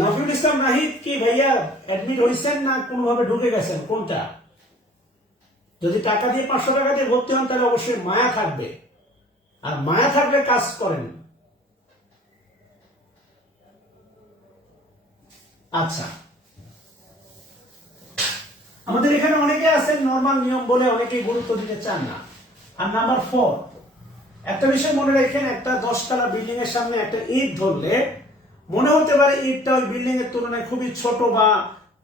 নাফিউল ইসলাম নাহিদ কি ভাইয়া অ্যাডমিট হয়েছেন না কোনোভাবে ঢুকে গেছেন, কোনটা? যদি টাকা দিয়ে 500 টাকা দিয়ে ভর্তি হন তাহলে অবশ্যই মায়া থাকবে, আর মায়া থাকলে কাজ করেন। আচ্ছা, আমাদের এখানে অনেকে আছেন নরমাল নিয়ম বলে অনেকেই গুরুত্ব দিতে চান না। আর নাম্বার 4, একটা বিষয় মনে রাখেন, একটা 10 তলা বিল্ডিং এর সামনে একটা ইট ধরলে মনে হতে পারে ইটটা ওই বিল্ডিং এর তুলনায় খুবই ছোট বা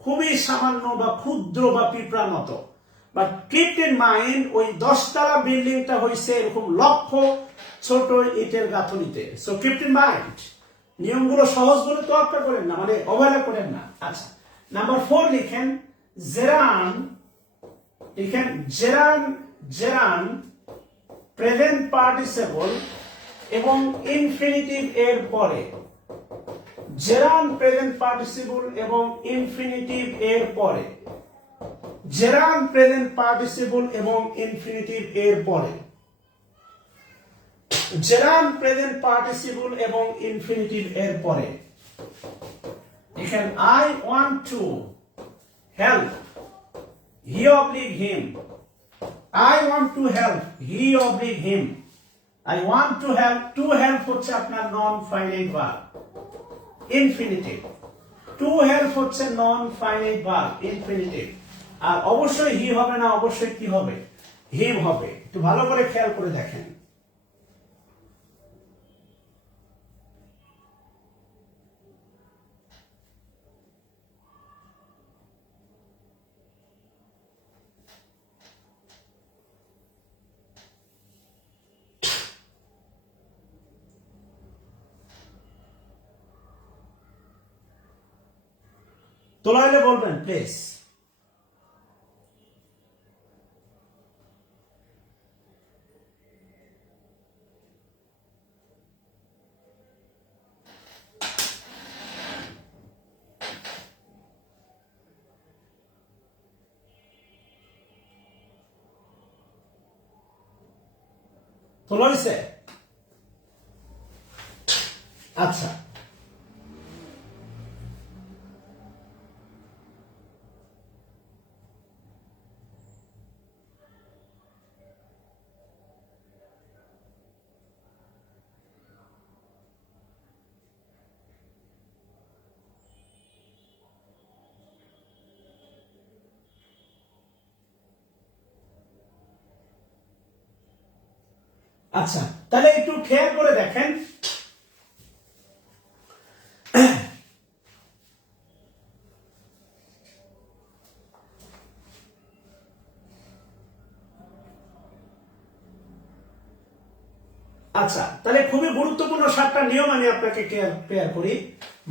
খুবই সামান্য বা ক্ষুদ্র বা পিঁপড়ার মতো, বাট কিপ ইন মাইন্ড ওই 10 তলা বিল্ডিংটা হইছে এরকম লক্ষ ছোট ইটের গাঁথনিতে। সো কিপ ইন মাইন্ড, নিয়মগুলো সহজ বলে তোয়াক্কা করেন না, মানে অবহেলা করেন না। আচ্ছা, নাম্বার 4 লিখেন জেরান প্রেজেন্ট পার্টিসিপল এবং ইনফিনিটিভ এর পরে, জেরান প্রেজেন্ট পার্টিসিপল এবং ইনফিনিটিভ এর পরে, জেরান প্রেজেন্ট পার্টিসিপল এবং ইনফিনিটিভ এর পরে, জেরান প্রেজেন্ট পার্টিসিপল এবং ইনফিনিটিভ এর পরে। এখানে I want to help he oblique him, I want to help he oblique him, I want to help, to help হচ্ছে আপনার non finite verb infinitive, to help হচ্ছে non finite verb infinitive. আর অবশ্যই হি হবে না, অবশ্যই কি হবে, হিম হবে। একটু ভালো করে খেয়াল করে দেখেন। তোলা হলে বলবেন প্লিজ। তোলা হয়েছে? আচ্ছা, আচ্ছা, তাহলে একটু খেয়াল করে দেখেন। আচ্ছা, তাহলে খুবই গুরুত্বপূর্ণ 7টা নিয়ম আমি আপনাকে ক্লিয়ার করি।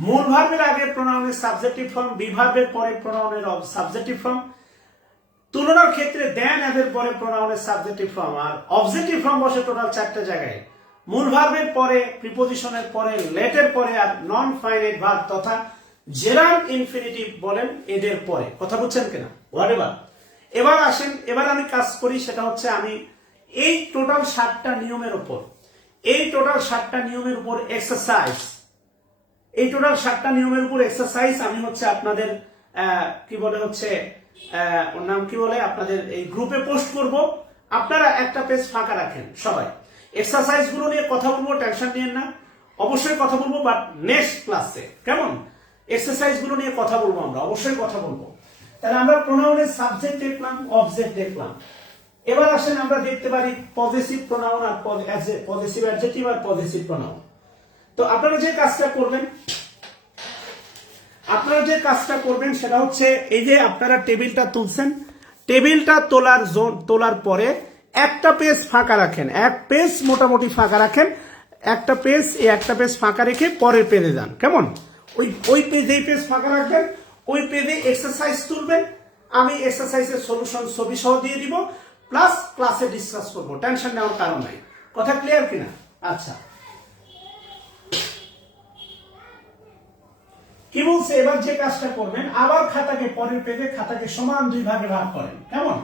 মূল ভার্বের আগে প্রোনাউনের সাবজেক্টিভ ফর্ম, বি ভার্বের পরে প্রোনাউনের সাবজেক্টিভ ফর্ম, তুলনার ক্ষেত্রে দেন এদের পরে প্রোনাউনের সাবজেক্টিভ ফর্ম, আর অবজেক্টিভ ফর্ম বসে টোটাল 4টে জায়গায়। মূল ভার্বের পরে, প্রিপোজিশনের পরে, লেটের পরে, আর নন ফাইনাইট ভার্ব তথা জেরান্ড ইনফিনিটিভ বলেন এদের পরে। কথা বুঝছেন কিনা? এবার আসেন, এবার আমি কাজ করি, সেটা হচ্ছে আমি এই টোটাল 7টা নিয়মের উপর, এই টোটাল 7টা নিয়মের উপর এক্সারসাইজ, এই টোটাল 7টা নিয়মের উপর এক্সারসাইজ আমি হচ্ছে আপনাদের কি বলে হচ্ছে ওর নাম কি বলে, আপনাদের এই গ্রুপে পোস্ট করব। আপনারা একটা পেজ ফাঁকা রাখেন সবাই। এক্সারসাইজ গুলো নিয়ে কথা বলবো, টেনশন নিয়েন না, অবশ্যই কথা বলবো, বাট নেক্সট ক্লাসে কেমন এক্সারসাইজ গুলো নিয়ে কথা বলবো, আমরা অবশ্যই কথা বলবো। তাহলে আমরা প্রোনাউনের সাবজেক্ট দেখলাম, অবজেক্ট দেখলাম। এবার আসেন আমরা দেখতে পারি পজেসিভ প্রোনাউন আর পজেসিভ অ্যাডজেক্টিভ আর পজেসিভ প্রোনাউন। তো আপনারা যে কাজটা করবেন, সেটা হচ্ছে এই যে আপনারা টেবিলটা তুলছেন, টেবিলটা তোলার পরে একটা পেজ ফাঁকা রাখেন, এক পেজ মোটামুটি ফাঁকা রাখেন, একটা পেজ ফাঁকা রেখে পরের পেজে যান। কেমন? ওই পেজ, যেই পেজ ফাঁকা রাখবেন ওই পেজে এক্সারসাইজ তুলবেন। আমি এক্সারসাইজের সলিউশন ছবি সহ দিয়ে দিব, প্লাস ক্লাসে ডিসকাস করবো, টেনশন নেওয়ার কারণ নাই। কথা ক্লিয়ার কিনা? আচ্ছা, কি বলছে? এবার যে কাজটা করবেন, আবার খাতাকে পরের পেজে খাতাকে সমান 2 ভাগে ভাগ করেন। কেমন?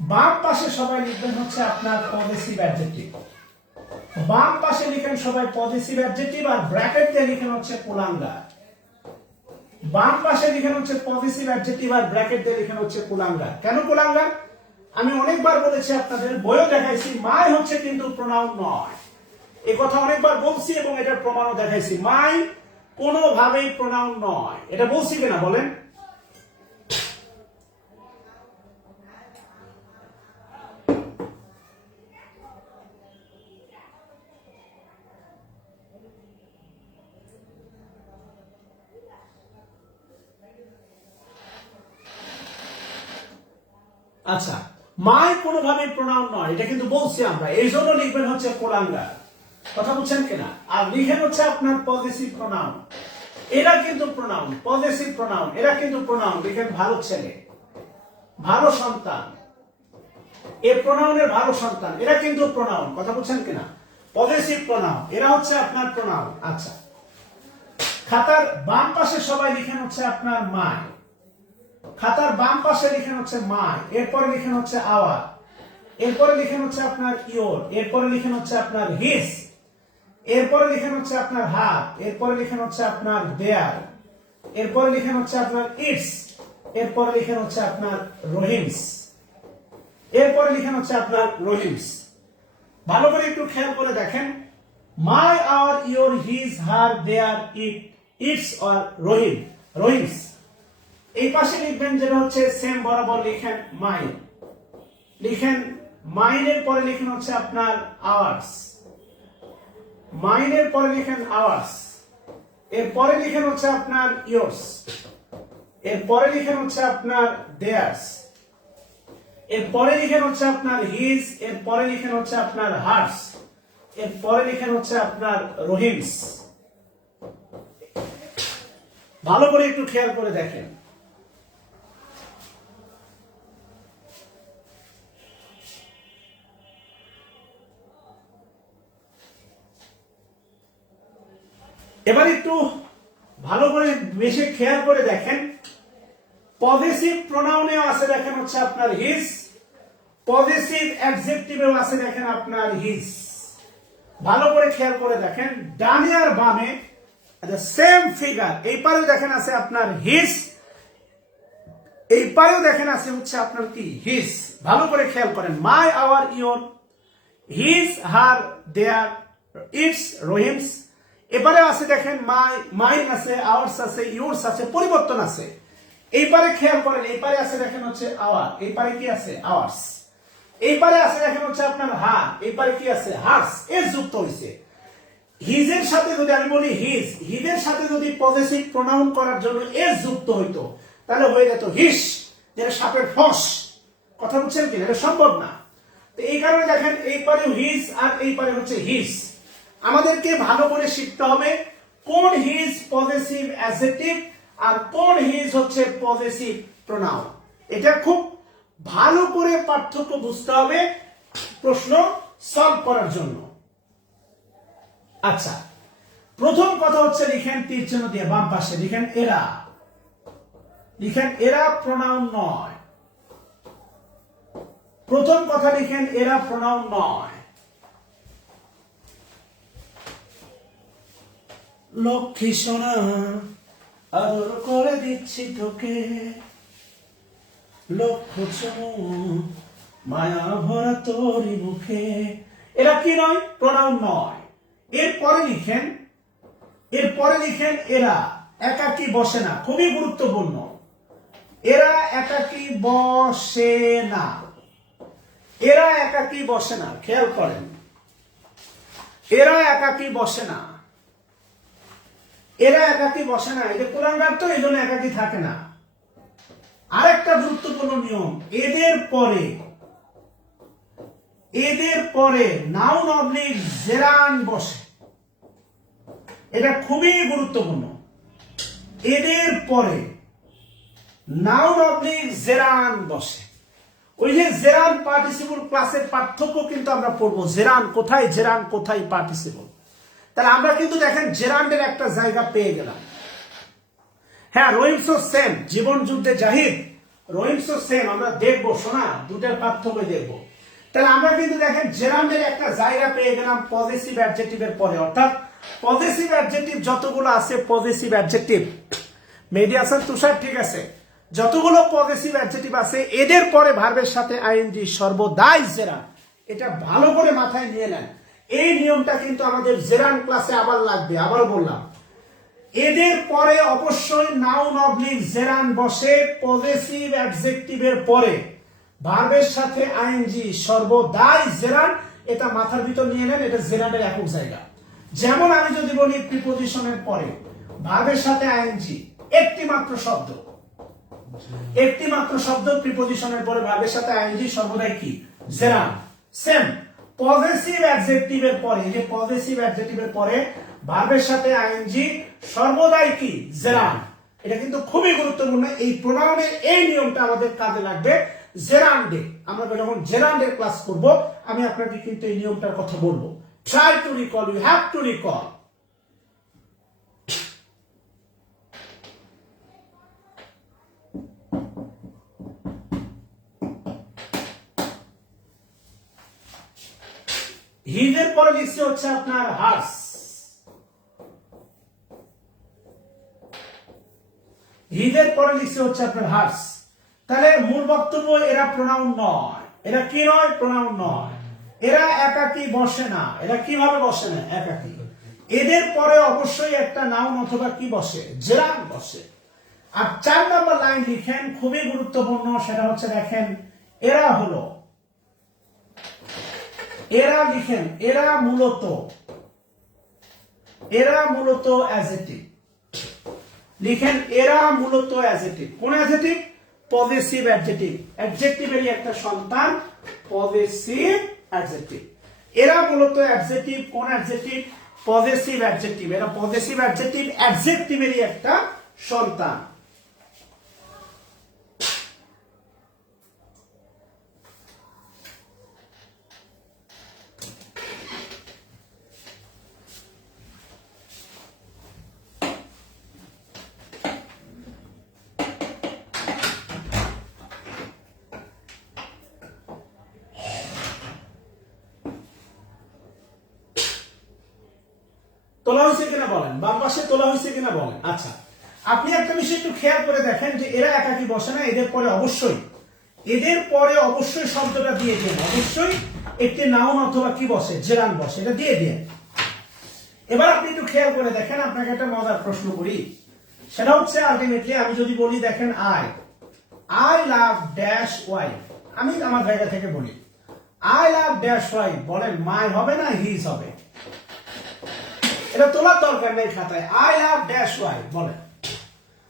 বাম পাশে সবাই লিখবেন হচ্ছে আপনার পজেসিভ অ্যাডজেক্টিভ, বাম পাশে লিখেন সবাই পজেসিভ অ্যাডজেক্টিভ, আর ব্র্যাকেট দিয়ে লিখেন হচ্ছে কুলাঙ্গার। বাম পাশে লিখেন হচ্ছে পজেসিভ অ্যাডজেক্টিভ, আর ব্র্যাকেট দিয়ে লিখেন হচ্ছে কুলাঙ্গার। কেন কুলাঙ্গার? আমি অনেকবার বলেছি, আপনাদের বইও দেখাইছি, মাই হচ্ছে কিন্তু প্রোনাউন নয়। এই কথা অনেকবার বলছি এবং এটার প্রমাণও দেখাইছি। মাই কোনোভাবেই প্রোনাউন নয়, এটা বলছি কিনা বলেন? আচ্ছা, মাই কোনোভাবেই প্রোনাউন নয়, এটা কিন্তু বলছি আমরা, এই জন্য লিখবেন হচ্ছে কোলাঙ্গার। কথা বুঝছেন কিনা? আর লিখেন হচ্ছে আপনার পজেসিভ প্রোনাউন, এরা কিন্তু প্রোনাউন, পজেসিভ প্রোনাউন, এরা কিন্তু প্রোনাউন। লিখেন ভালো ছেলে, ভালো সন্তান, এ প্রোনাউনের ভালো সন্তান, এরা কিন্তু প্রোনাউন। কথা বুঝছেন কিনা? পজেসিভ প্রোনাউন, এরা হচ্ছে আপনার প্রোনাউন। আচ্ছা, খাতার বাম পাশে সবাই লিখেন হচ্ছে আপনার মাই, খাতার বাম পাশে লিখেন হচ্ছে মাই, এরপরে লিখেন হচ্ছে আওয়ার, এরপরে লিখেন হচ্ছে আপনার ইওর, এরপরে লিখেন হচ্ছে আপনার হিস, এরপরে লিখেন হচ্ছে আপনার হাত, এরপরে লিখেন হচ্ছে আপনার দেয়ার, এরপরে লিখেন হচ্ছে আপনার ইটস, এরপরে লিখেন হচ্ছে আপনার রহিমস, এরপরে লিখেন হচ্ছে আপনার রহিমস। ভালো করে একটু খেয়াল করে দেখেন, my, our, your, his, her, their, its আর রহিমস। এই পাশে লিখবেন যেটা হচ্ছে সেম বরাবর লিখেন মাইন, লিখেন মাইনের পরে লিখেন হচ্ছে আপনার আওয়ার্স, মাইনের পরে লিখেন আওয়ার্স, এরপরে লিখেন হচ্ছে আপনার ইয়োর্স, এরপরে লিখেন হচ্ছে আপনার দেয়ার্স, এরপরে লিখেন হচ্ছে আপনার হিজ, এরপরে লিখেন হচ্ছে আপনার হার্স, এরপরে লিখেন হচ্ছে আপনার রহিমস। ভালো করে একটু খেয়াল করে দেখেন। এবার একটু ভালো করে বেশি খেয়াল করে দেখেন, পজেসিভ প্রোনাউনেও আছে দেখেন হচ্ছে আপনার হিজ, পজেসিভ অ্যাডজেক্টিভেও আছে দেখেন আপনার হিজ। ভালো করে খেয়াল করে দেখেন, ডানে আর বামে সেম ফিগার। এই পারেও দেখেন আছে আপনার হিজ, এই পারেও দেখেন আছে হচ্ছে আপনার কি হিজ। ভালো করে খেয়াল করেন, my, our, your, his, her, their, its, Rahim's. এবারে আছে দেখেন মাই, মাইন আছে, আওয়ার্স আছে, ইউরস আছে, পরিবর্তন আছে। এই পারে খেয়াল করেন, এই পারে আছে দেখেন হচ্ছে আওয়ার, এই পারে কি আছে আওয়ার্স। এই পারে আছে দেখেন হচ্ছে আপনার হার, এই পারে কি আছে হার্স, এর যুক্ত হয়েছে। হিজের সাথে যদি আমি বলি হিজ, হিজের সাথে যদি পজিটিভ প্রোনাউন করার জন্য এস যুক্ত হইতো তাহলে হয়ে যেত হিস, যেটা সাপের ফস। কথা বুঝছেন কিনা? এটা সম্ভব না। তো এই কারণে দেখেন এই পারে হিজ আর এই পারে হচ্ছে হিস। আমাদেরকে ভালো করে শিখতে হবে কোন হিজ পজিটিভ অ্যাডজেক্টিভ আর কোন হিজ হচ্ছে পজিটিভ প্রোনাউন। এটা খুব ভালো করে পার্থক্য বুঝতে হবে প্রশ্ন সলভ করার জন্য। আচ্ছা, প্রথম কথা হচ্ছে লিখেন তীর চিহ্ন দিয়ে বাম পাশে লিখেন এরা, লিখেন এরা প্রোনাউন নয়। প্রথম কথা লিখেন এরা প্রোনাউন নয়। লক্ষ্মী সোনা আদর করে দিচ্ছি তোকে, লক্ষ চুমুক মায়া ভরা তোরই মুখে। এরা কি নয়? প্রোনাউন নয়। এরপরে লিখেন, এরপরে লিখেন এরা একাকী বসে না। খুবই গুরুত্বপূর্ণ, এরা একাকী বসে না, এরা একাকী বসে না। খেয়াল করেন, এরা একাকী বসে না, এরা একাকী বসে না। এটা পুরাণগার তো, এই জন্য একাকী থাকে না। আরেকটা গুরুত্বপূর্ণ নিয়ম, এদের পরে, এদের পরে নাউন অবলিক জেরান বসে। এটা খুবই গুরুত্বপূর্ণ। এদের পরে নাউন অবলিক জেরান বসে। ওই যে জেরান পার্টিসিপল ক্লাসের পার্থক্য কিন্তু আমরা পড়বো, জেরান কোথায়, জেরান কোথায় পার্টিসিপল। তাহলে আমরা কিন্তু দেখেন জেরান্ডের একটা জায়গা পেয়ে গেলাম। হ্যাঁ, রহিমসও সেম, জীবন যুদ্ধে জাহিদ, রহিমসও সেম। আমরা দেখবো শোনা, দুটার পার্থক্য দেখবো। তাহলে আমরা কিন্তু দেখেন জেরান্ডের একটা জায়গা পেয়ে গেলাম পজিটিভ অ্যাডজেক্টিভের পরে। অর্থাৎ পজিটিভ অ্যাডজেক্টিভ যতগুলো আছে, পজিটিভ অ্যাডজেক্টিভ, মেডিয়াসন তুষার ঠিক আছে, যতগুলো পজিটিভ অ্যাডজেক্টিভ আছে এদের পরে ভার্বের সাথে আইএনজি সর্বদাই জেরান। এটা ভালো করে মাথায় নিয়ে নেন। এই নিয়মটা কিন্তু আমাদের জেরান ক্লাসে আবার লাগবে। আবার বললাম, এদের পরে অবশ্যই নাউন অবলিক জেরান বসে পজিটিভ অ্যাডজেক্টিভের পরে, ভার্বের সাথে আইএনজি সর্বদাই জেরান। এটা মাথার ভিতর নিয়ে নেন, এটা জেরানের একক জায়গা। যেমন আমি যদি বলি প্রিপজিশনের পরে ভার্বের সাথে আইএনজি, একটি মাত্র শব্দ, একটি মাত্র শব্দ প্রিপজিশনের পরে ভার্বের সাথে আইএনজি সর্বদাই কি জেরান। সেম পজিটিভ অ্যাডজেক্টিভের পরে, এই যে পজিটিভ অ্যাডজেক্টিভের পরে ভার্বের সাথে আইএনজি সর্বদাই কি জেরান। এটা কিন্তু খুবই গুরুত্বপূর্ণ। এই প্রোনাউনের এই নিয়মটা আমাদের কাজে লাগবে জেরান্ডে। আমরা যখন জেরান্ডের ক্লাস করব আমি আপনাকে কিন্তু এই নিয়মটার কথা বলবো। Try to recall, you have to recall. হিজের পরে লিখছে হচ্ছে আপনার হার্স, হিজের পরে লিখছে হচ্ছে আপনার হার্স। তাহলে মূল বক্তব্য এরা প্রোনাউন নয়। এরা কি নয়? প্রোনাউন নয়। এরা একাকী বসে না। এরা কিভাবে বসে না? একাকী। এদের পরে অবশ্যই একটা নাউন অথবা কি বসে? জেরান বসে। আর 4 নম্বর লাইন লিখেন, খুবই গুরুত্বপূর্ণ, সেটা হচ্ছে দেখেন এরা হলো, এরা লিখেন এরা মূলত, এরা মূলত অ্যাডজেক্টিভ। লিখেন এরা মূলত অ্যাডজেক্টিভ। কোন অ্যাডজেক্টিভ? Positive adjective. অ্যাডজেক্টিভেরই একটা সন্তান পজিটিভ অ্যাডজেক্টিভ। এরা মূলত অ্যাডজেক্টিভ। কোন অ্যাডজেক্টিভ? Positive adjective. এরা পজিটিভ অ্যাডজেক্টিভ, অ্যাডজেক্টিভেরই একটা সন্তান। তোলা হয়েছে কিনা বলেন, বাম পাশে তোলা হয়েছে কিনা বলেন। আচ্ছা, আপনি একটা বিষয় একটু খেয়াল করে দেখেন যে এরা একাকি বসে না, এদের পরে অবশ্যই শব্দটা দিয়ে দেন, অবশ্যই একটি নাউন অথবা কি বসে, জেরান বসে, এটা দিয়ে দেন। এবার আপনি একটু খেয়াল করে দেখেন, আপনাকে একটা মজার প্রশ্ন করি, সেটা হচ্ছে আলটিমেটলি আমি যদি বলি দেখেন আই লাভ ড্যাশ ওয়াইফ, আমি আমার জায়গা থেকে বলি আই লাভ ড্যাশ ওয়াইফ, বলেন মাই হবে না হিজ হবে? এটা তোলার দরকার নেই খাতায়, আই লাভ ড্যাশ ওয়াইফ বলেন,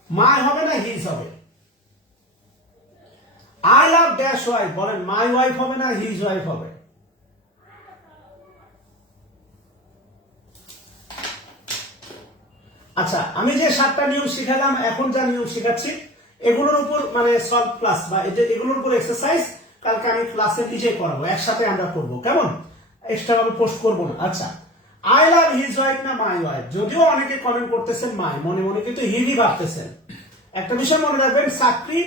মাই হবে না হিজ হবে? আই লাভ ড্যাশ ওয়াইফ বলেন, মাই ওয়াইফ হবে না হিজ ওয়াইফ হবে? আচ্ছা, আমি যে 7টা নিয়ম শিখালাম, এখন যা নিয়ম শিখাচ্ছি এগুলোর উপর মানে সলভ ক্লাস বা এগুলোর উপর এক্সারসাইজ কালকে আমি ক্লাসে নিজে করাবো, একসাথে আমরা করব, কেমন? এক্সট্রা ভাবে পোস্ট করবো না। আচ্ছা, আই লাভ হিজ ওয়াইফ না মাই ওয়াইফ? যদিও অনেকে কমেন্ট করতেছেন মাই, মনে মনে কিন্তু হিরই ভাবতেছেন। একটা বিষয় মনে রাখবেন, চাকরি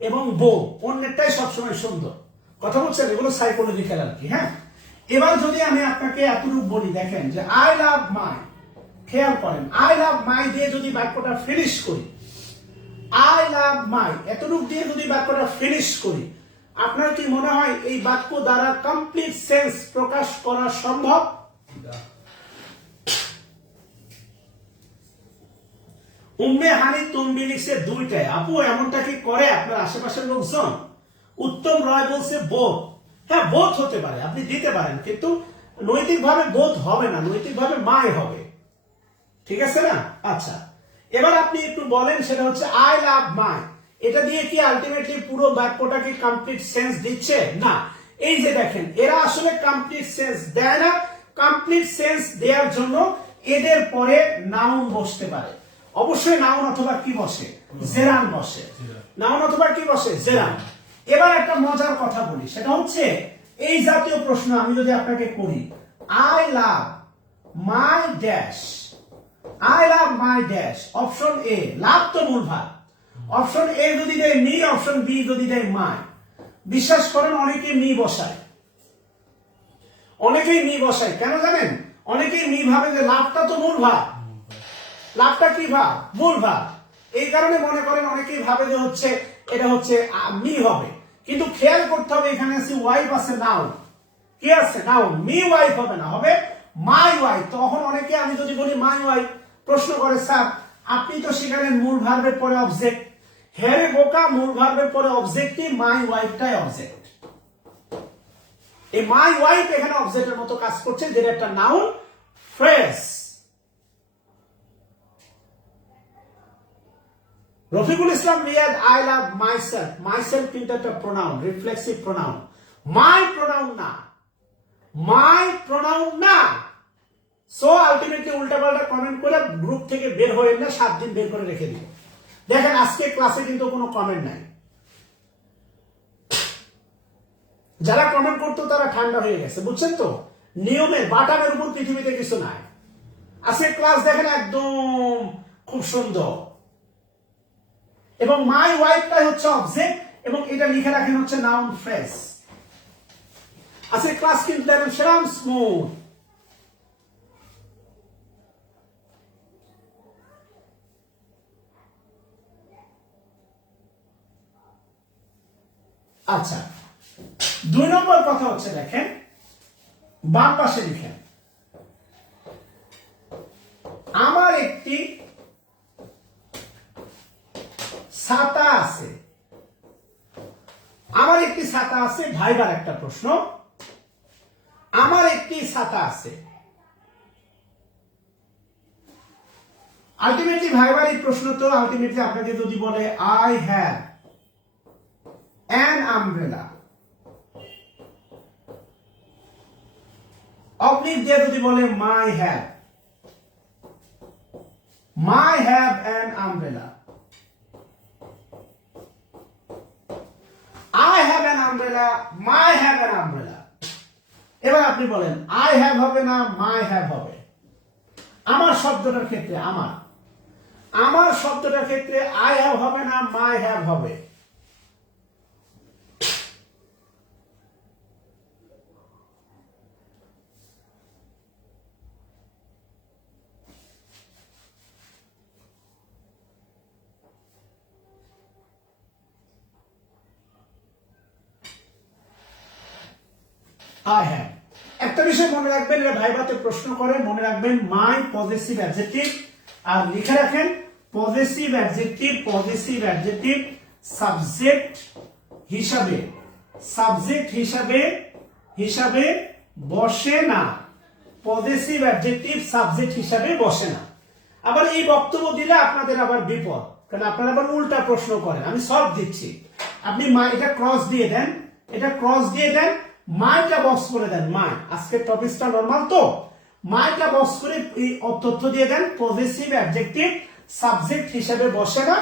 এবং বউ অন্যটাই সবসময় সুন্দর, কথা বলছেন, এগুলো সাইকোলজিক্যাল আর কি। হ্যাঁ, এবার যদি আমি আপনাকে এতটুকু বলি, দেখেন যে আই লাভ মাই, খেয়াল করেন, আই লাভ মাই দিয়ে যদি বাক্যটা ফিনিশ করি, আই লাভ মাই এতটুকু দিয়ে যদি বাক্যটা ফিনিশ করি, আপনার কি মনে হয় এই বাক্য দ্বারা কমপ্লিট সেন্স প্রকাশ করা সম্ভব? উম্মে হানি তুম্বি লিখছে দুইটাই। আপু এমনটা কি করে আপনার আশেপাশের লোকজন? উত্তম রয় বলছে বোধ। হ্যাঁ, বোধ হতে পারে, আপনি দিতে পারেন, কিন্তু নৈতিকভাবে বোধ হবে না, নৈতিকভাবে মাই হবে, ঠিক আছে না? আচ্ছা, এবার আপনি একটু বলেন, সেটা হচ্ছে আই লাভ মাই, এটা দিয়ে কি আলটিমেটলি পুরো বাক্যটাকে কমপ্লিট সেন্স দিচ্ছে? না। এই যে দেখেন, এরা আসলে কমপ্লিট সেন্স দেয় না। কমপ্লিট সেন্স দেওয়ার জন্য এদের পরে নাউন বসতে পারে, অবশ্যই নাউন অথবা কি বসে, জেরান বসে, নাউন অথবা কি বসে, জেরান। এবার একটা মজার কথা বলি, সেটা হচ্ছে এই জাতীয় প্রশ্ন আমি যদি আপনাকে করি, I love my dash, I love my dash, option A love তো মূল ভাব, অপশন এ যদি দেয় মি, অপশন বি যদি দেয় মাই, বিশ্বাস করেন অনেকে মি বসায়, অনেকেই মি বসায়। কেন জানেন? অনেকেই মি ভাবে যে লাভটা তো মূল ভাব, লাভটা কি ভাব, মূল ভাব, এই কারণে মনে করেন অনেকেই ভাবে যে হচ্ছে এটা হচ্ছে মি হবে, কিন্তু খেয়াল করতে হবে এখানে আছে ওয়াইফ আছে, নাউন কি আছে, নাউন, মি ওয়াইফ হবে না, হবে মাই ওয়াইফ। তখন অনেকে আমি যদি বলি মাই ওয়াইফ, প্রশ্ন করে স্যার আপনি তো শিখালেন মূল ভার্বের পরে অবজেক্ট, হ্যাঁ রে বোকা, মূল ভার্বের পরে অবজেক্টই, মাই ওয়াইফটাই অবজেক্ট। এই মাই ওয়াইফ এখানে অবজেক্টের মতো কাজ করছে, যেটা একটা noun phrase. Rafiqul Islam Riyad, I love myself, myself কিন্তু একটা pronoun, reflexive pronoun, my pronoun না, মাই প্রোনাউন না। সো আলটিমেটলি উল্টাপাল্টা কমেন্ট করে গ্রুপ থেকে বের হয়ে না, 7 দিন বের করে রেখে দিল। দেখেন আজকে ক্লাসে কিন্তু কোনো কমেন্ট নাই, যারা কমেন্ট করতো তারা ঠান্ডা হয়ে গেছে, বুঝছেন তো? নিয়মের বাটামের উপর পৃথিবীতে কিছু নাই। আজকে ক্লাস দেখেন একদম খুব সুন্দর, এবং মাই ওয়াইফটাই হচ্ছে অবজেক্ট, এবং এটা লিখে রাখেন হচ্ছে নাউন ফ্রেজ। আজকে ক্লাস কিন্তু দেখেন সেরাম স্মুথ। আচ্ছা, 2 নম্বর কথা হচ্ছে দেখেন, বাম পাশে লিখেন, আমার একটি ছাতা আছে, আমার একটি ছাতা আছে, ভাইবার একটা প্রশ্ন, আমার একটি ছাতা আছে। আলটিমেটলি ভাইবার এই প্রশ্ন তো আলটিমেটলি আপনাকে যদি বলে I have an umbrella, oblique দিয়ে যদি বলে my have an umbrella, I have an umbrella, my have an umbrella. এবার আপনি বলেন আই হ্যাভ হবে না মাই হ্যাভ হবে? আমার শব্দটার ক্ষেত্রে, আমার শব্দটার ক্ষেত্রে আই হ্যাভ হবে না মাই হ্যাভ হবে? I have. একটা বিষয় মনে রাখবেন, এরা ভাইভাতে প্রশ্ন করে, মনে রাখবেন মাই পজেসিভ অ্যাডজেক্টিভ, আর লিখে রাখেন পজেসিভ অ্যাডজেক্টিভ সাবজেক্ট হিসাবে বসে না। পজেসিভ অ্যাডজেক্টিভ সাবজেক্ট হিসাবে বসে না। আবার এই বক্তব্য দিলে আপনাদের আবার বিপদ, কারণ আপনারা আবার উল্টা প্রশ্ন করেন। আমি সলভ দিচ্ছি, আপনি এটা ক্রস দিয়ে দেন, মাইটা বক্স করে দেন। মাই, আজকের টপিকটা নরমাল তো, মাইটা বক্স করে এই তথ্য দিয়ে দেন পজেসিভ অ্যাডজেক্টিভ সাবজেক্ট হিসাবে বসে না।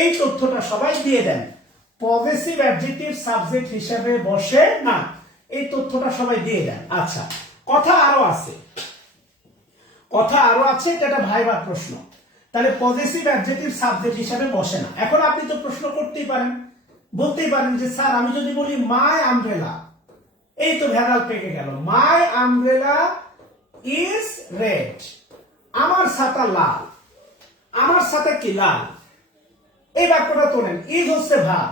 এই তথ্যটা সবাই দিয়ে দেন, পজেসিভ অ্যাডজেক্টিভ সাবজেক্ট হিসাবে বসে না, এই তথ্যটা সবাই দিয়ে দেন। আচ্ছা, কথা আরো আছে, এটা ভাইবার প্রশ্ন। তাহলে পজেসিভ অ্যাডজেক্টিভ সাবজেক্ট হিসাবে বসে না। এখন আপনি তো প্রশ্ন করতেই পারেন, বলতেই পারেন যে স্যার আমি যদি বলি মাই আমব্রেলা, এই তো ভেড়াল পেকে গেল। মাই আমব্রেলা ইজ রেড, আমার ছাতা লাল। আমার ছাতা কি লাল? এই বাক্যটা তোলেন, ইজ হচ্ছে ভাব,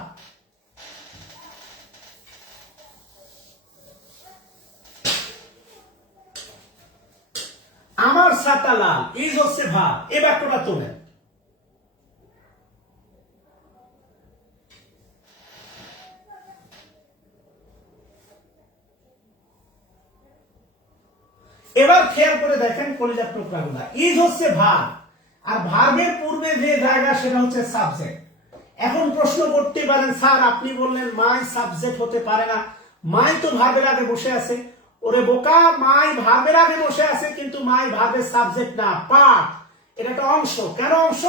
আমার ছাতা লাল, ইজ হচ্ছে ভাব, এই বাক্যটা তোলেন। এবার খেয়াল করে দেখেন কলিজার টুকরাগুলা, ইজ হচ্ছে ভাব, আর ভার্বের পূর্বে যে জায়গা সেটা হচ্ছে সাবজেক্ট। এখন প্রশ্ন করতে পারেন স্যার আপনি বললেন মাই সাবজেক্ট হতে পারে না, মাই তো ভার্বের আগে বসে আছে। ওরে বোকা, মাই ভার্বের আগে বসে আছে, কিন্তু মাই ভার্বের সাবজেক্ট না, পার্ট। এটা একটা অংশ। কেন অংশ?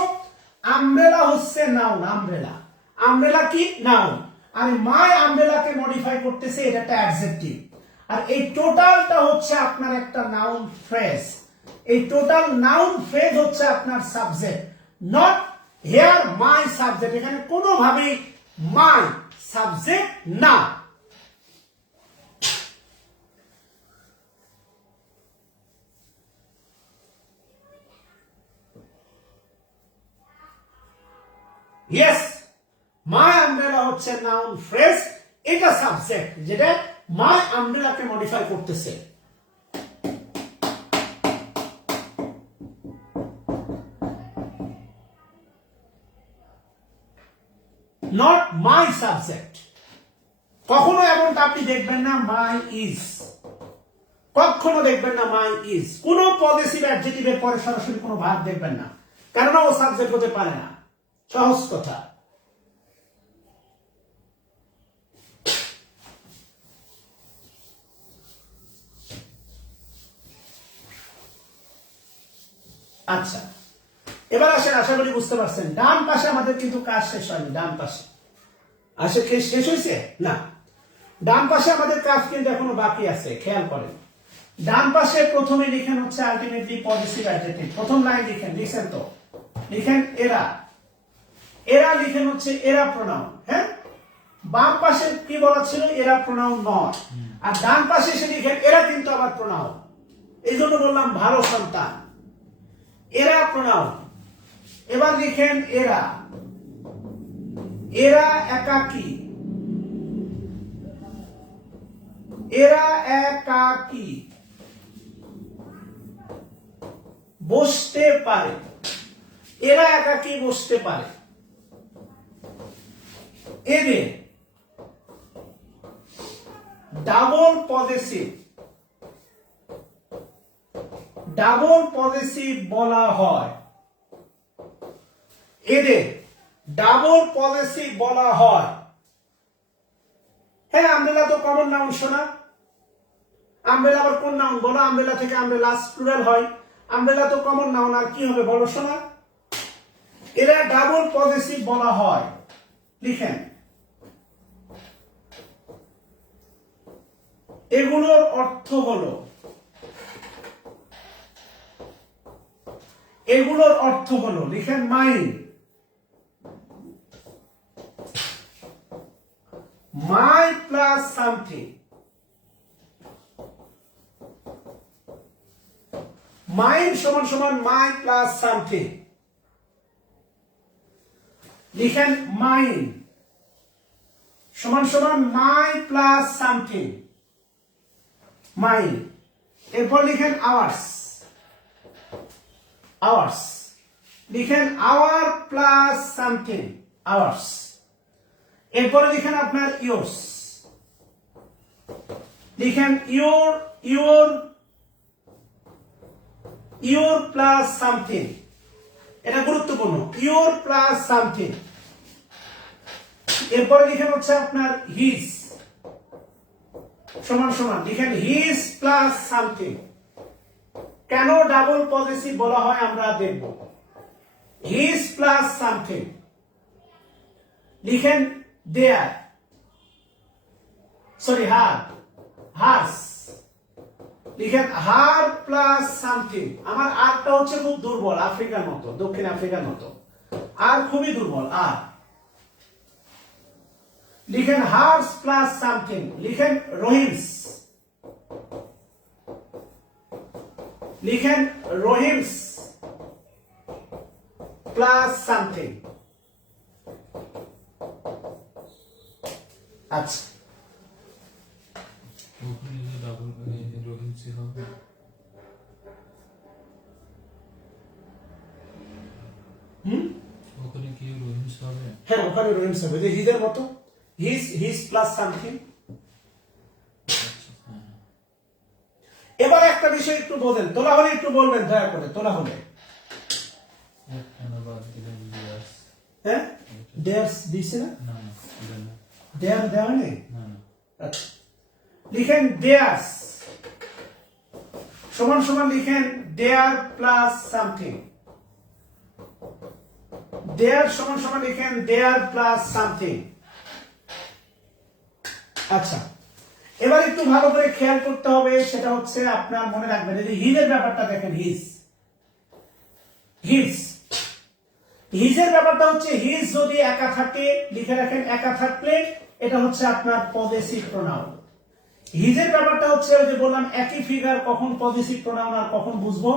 আমব্রেলা হচ্ছে নাউন, আমব্রেলা কি নাউন, আর মাই আমব্রেলাকে মডিফাই করতেছে, এটা একটা অ্যাডজেক্টিভ। আর এই টোটালটা হচ্ছে আপনার একটা নাউন ফ্রেজ। এই টোটাল নাউন ফ্রেজ হচ্ছে আপনার subject, not here my subject. এখানে কোনোভাবেই মাই সাবজেক্ট না। ইয়েস, মাই আমব্রেলা হচ্ছে নাউন ফ্রেজ, এটা সাবজেক্ট, যেটা মাই আমব্রেলাকে মডিফাই করতেছে। Not my subject. কখনো এমনটা আপনি দেখবেন না মাই ইজ, কখনো দেখবেন না মাই ইজ। কোন পজেসিভ অ্যাডজেক্টিভের পরে সরাসরি কোনো ভার্ব দেখবেন না, কেননা ও সাবজেক্ট হতে পারে না। সহজ কথা। আচ্ছা, এবার আসেন, আশা করি বুঝতে পারছেন। ডান পাশে আমাদের কিন্তু কাজ শেষ হয়নি। ডান পাশে শেষ হয়েছে না, ডান পাশে আমাদের কাজ কিন্তু এখনো বাকি আছে। খেয়াল করেন, ডান পাশে প্রথমে লিখেন হচ্ছে আলটিমেটলি পজেসিভ অ্যাডজেক্টিভ। প্রথম লাইন লিখেন তো, লিখেন এরা লিখেন হচ্ছে এরা প্রোনাউন। হ্যাঁ, বাম পাশে কি বলা ছিল? এরা প্রোনাউন নট। আর ডান পাশে এসে লিখেন এরা কিন্তু আবার প্রোনাউন। এই জন্য বললাম ভালো সন্তান, এরা প্রোনাউন। এবার লিখেন এরা একাকী, বসতে পারে, এরা একাকী বসতে পারে। এদের ডাবল পজেসিভ বলা হয়, এদের ডাবল পজেসিভ বলা হয়। হ্যাঁ, আমব্রেলা তো কমন নাউন শোনা। আমব্রেলা আবার কোন নাউন বলো? আমব্রেলা থেকে আমব্রেলাস প্লুরাল হয়। আমব্রেলা তো কমন নাউন, আর কি হবে বলো শোনা? এরা ডাবল পজেসিভ বলা হয়। লিখেন, এগুলোর অর্থ হলো, লিখেন মাই প্লাস সামথিং। মাইন্ড সমান সমান মাই প্লাস সামথিং। লিখেন মাইন্ড সমান সমান মাই প্লাস সামথিং। মাইল। এরপর লিখেন আওয়ার্স, আওয়ার্স লিখেন আওয়ার প্লাস সামথিং, আওয়ার্স। এরপরে লিখেন আপনার ইয়ার্স, লিখেন your, your, your plus something, এটা গুরুত্বপূর্ণ, ইয়োর প্লাস সামথিং। এরপরে লিখেন হচ্ছে আপনার হিজ সমান সমান, লিখেন হিজ প্লাস সামথিং। কেন ডাবল পজিটিভ বলা হয় আমরা দেখব। হিজ প্লাস সামথিং, লিখেন দেয়ার, সরি হার, হার্স, লিখেন হার প্লাস সামথিং। আমার আরটা হচ্ছে খুব দুর্বল, আফ্রিকার মতো, দক্ষিণ আফ্রিকার মতো, আর খুবই দুর্বল আর। লিখেন হার্স প্লাস সামথিং, লিখেন রহিমস, লিখেন রহিমস প্লাস সামথিং। আচ্ছা হ্যাঁ, ওখানে রহিমস হবে, যে হিজের মতো, হিজ, হিজ প্লাস সামথিং। এবার একটা বিষয় একটু বলেন, তোলা হলে একটু বলবেন দয়া করে, তোলা হলে। হ্যাঁ, দেয়ার্স দিছে না, দেয়ার দেওয়া নেই। আচ্ছা, লিখেন দেয়ার্স সমান সমান, লিখেন দেয়ার প্লাস সামথিং, দেয়ার সমান সমান, লিখেন দেয়ার প্লাস সামথিং। আচ্ছা, এবার একটু ভালো করে খেয়াল করতে হবে, সেটা হচ্ছে আপনার মনে রাখবেন, যদি হিজের ব্যাপারটা দেখেন, হিজ, হিজ, হিজের ব্যাপারটা হচ্ছে, হিজ যদি একা থাকে, লিখে রাখেন একা থাকলে এটা হচ্ছে আপনার পজেসিভ প্রোনাউন। হিজের ব্যাপারটা হচ্ছে, ওই যে বললাম একই ফিগার, কখন পজেসিভ প্রোনাউন আর কখন বুঝবো,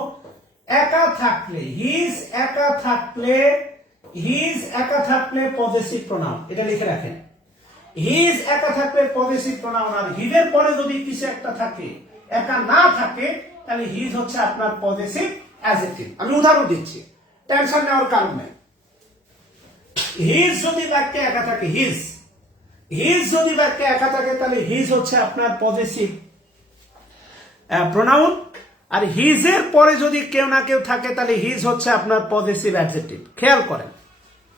একা থাকলে, হিজ একা থাকলে, হিজ একা থাকলে পজেসিভ প্রোনাউন, এটা লিখে রাখেন। হিজ একা থাকলে পজেসিভ প্রোনাউন, আর হিজের পরে যদি কিছু একটা থাকে, একা না থাকে, তাহলে হিজ হচ্ছে আপনার পজেসিভ অ্যাডজেক্টিভ। আমি উদাহরণ দিচ্ছি, টেনশন নেওয়ার কারণ নেই। হিজ যদি বাক্যে একা থাকে, হিজ, হিজ যদি বাক্যে একা থাকে, তাহলে হিজ হচ্ছে আপনার পজেসিভ প্রোনাউন, আর হিজের পরে যদি কেউ না কেউ থাকে, তাহলে হিজ হচ্ছে আপনার পজেসিভ অ্যাডজেক্টিভ। খেয়াল করেন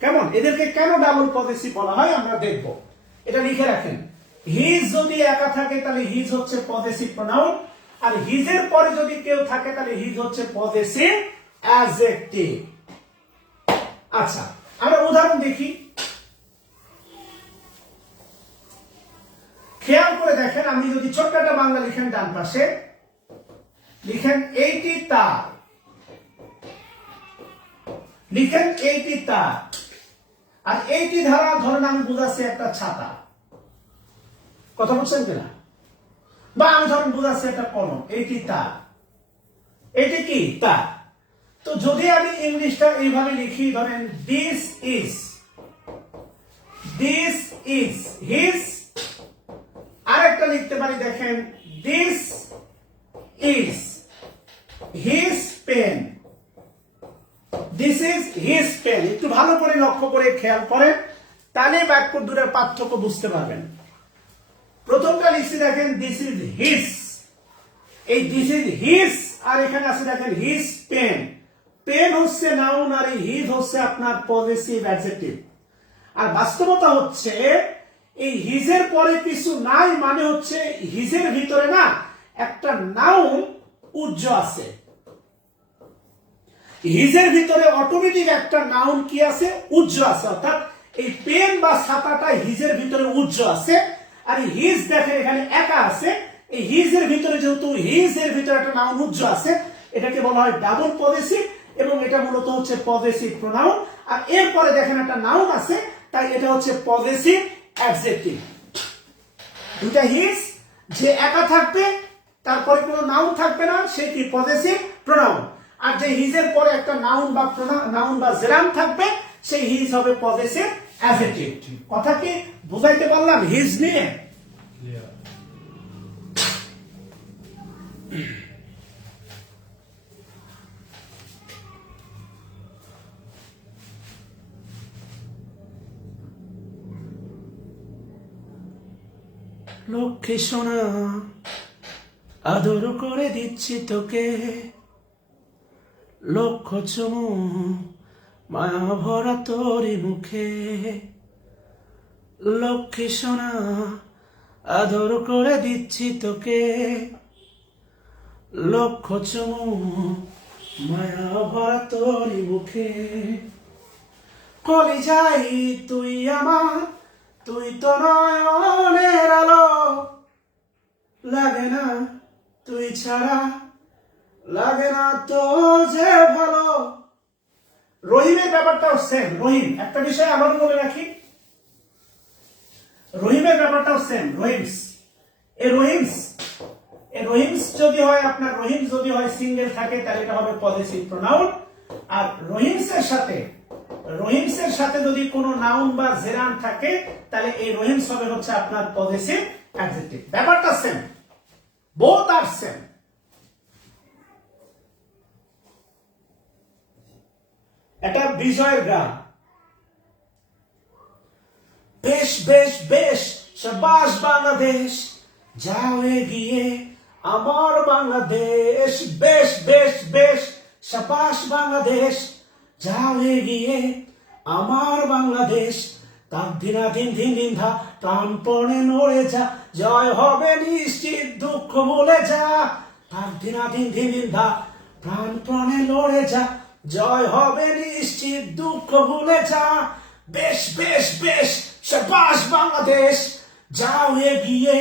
কেমন, এদেরকে কেন ডাবল পজেসিভ বলা হয় আমরা দেখব। এটা লিখে রাখেন, হিজ যদি একা থাকে, তাহলে হিজ হচ্ছে পজেসিভ প্রোনাউন, আর হিজের পরে যদি কেউ থাকে, তাহলে হিজ হচ্ছে পজেসিভ অ্যাডজেক্টিভ। আচ্ছা, আমরা উদাহরণ দেখি, খেয়াল করে দেখেন। আমি যদি ছোট্ট একটা বাংলা লিখেন ডান পাশে, লিখেন এইটি তার, লিখেন এইটি তার, আর এইটি ধারা ধরেন আমি বুঝাচ্ছি একটা ছাতা, কথা বলছেন কিনা, বা আমি ধরেন বুঝাচ্ছি একটা কলম, এইটি তার, এটি কি তার। তো যদি আমি ইংলিশটা এইভাবে লিখি, ধরেন this is, this is his, আরেকটা লিখতে পারি, দেখেন this is his pen, this is his pen. একটু ভালো করে লক্ষ্য করে খেয়াল করেন, তাহলে বাক্য দুটোর পার্থক্য বুঝতে পারবেন। প্রথমটা লিখছি দেখেন দিস ইজ হিজ, এই দিস ইজ হিজ, আর এখানে আছে দেখেন হিজ পেন। পেন হচ্ছে নাউন, আর এই হিজ হচ্ছে আপনার পজেসিভ অ্যাডজেক্টিভ। আর বাস্তবতা হচ্ছে এই হিজের পরে কিছু নাই, মানে হচ্ছে হিজের ভিতরে না একটা নাউন উজ্জ আছে। হিজের ভিতরে অটোমেটিক একটা নাউন কি আছে, উজ্জ আছে। অর্থাৎ এই পেন বা ছাতাটা হিজের ভিতরে উজ্জ আছে, আর হিজ দেখেন এখানে একা আছে। এই হিজের ভিতরে যেহেতু হিজের ভিতরে একটা নাউন উজ্জ আছে, এটাকে বলা হয় ডাবল পজেসিভ, এবং এটা মূলত হচ্ছে পজেসিভ প্রোনাউন। আর এরপরে দেখেন একটা নাউন আছে, তাই এটা হচ্ছে পজেসিভ অ্যাডজেক্টিভ। দুইটা হিজ, যে একা থাকবে তারপরে কোনো নাউন থাকবে না, সে কি পজেসিভ প্রোনাউন। আর যে হিজের পরে একটা নাউন বা নাউন বা জেরাম থাকবে, সেই হিজ হবে পজেসিভ অ্যাডজেক্টিভ। কথা কি বুঝাইতে পারলাম হিজ নিয়ে? লক্ষ্মী সোনা আদর করে দিচ্ছি তোকে, লক্ষ চুমু মায়া ভরা তোরি মুখে। লক্ষ্মী সোনা আদর করে দিচ্ছি তোকে, লক্ষ চুমু মায়া ভরা তোরি মুখে। কলিজাই তুই আমার, তুই তো নয়নের আলো, লাগে না তুই ছাড়া, লাগে না তো যে ভালো। রহিমের ব্যাপারটাও সেম। রহিম, একটা বিষয় আবার বলে রাখি, রহিমের ব্যাপারটাও সেম। রহিমস যদি হয় আপনার, রহিমস যদি হয় সিঙ্গেল থাকে তাহলে এটা হবে পজেসিভ প্রোনাউন। আর রহিমসের সাথে যদি কোনো নাউন বা জেরান থাকে তাহলে এই রহিমস হবে হচ্ছে আপনার পজেসিভ অ্যাডজেক্টিভ। ব্যাপারটা সেম, বোথ আর সেম। এটা বিজয়ের গান। বেশ বেশ বেশ শাবাশ বাংলাদেশ, যাও এগিয়ে আমার বাংলাদেশ। বেশ বেশ বেশ শাবাশ বাংলাদেশ, যাও এগিয়ে আমার বাংলাদেশ। তার দিনাদিন দিন দিন ধা প্রাণপণে নড়ে যা, জয় হবে নিশ্চিত দুঃখ ভুলে যা। তার দিনাদিন দিন দিন ধা প্রাণপণে লড়ে যা, জয় হবে নিশ্চিত দুঃখ ভুলে যা। বেশ বেশ বেশ শাবাশ বাংলাদেশ, যাও এগিয়ে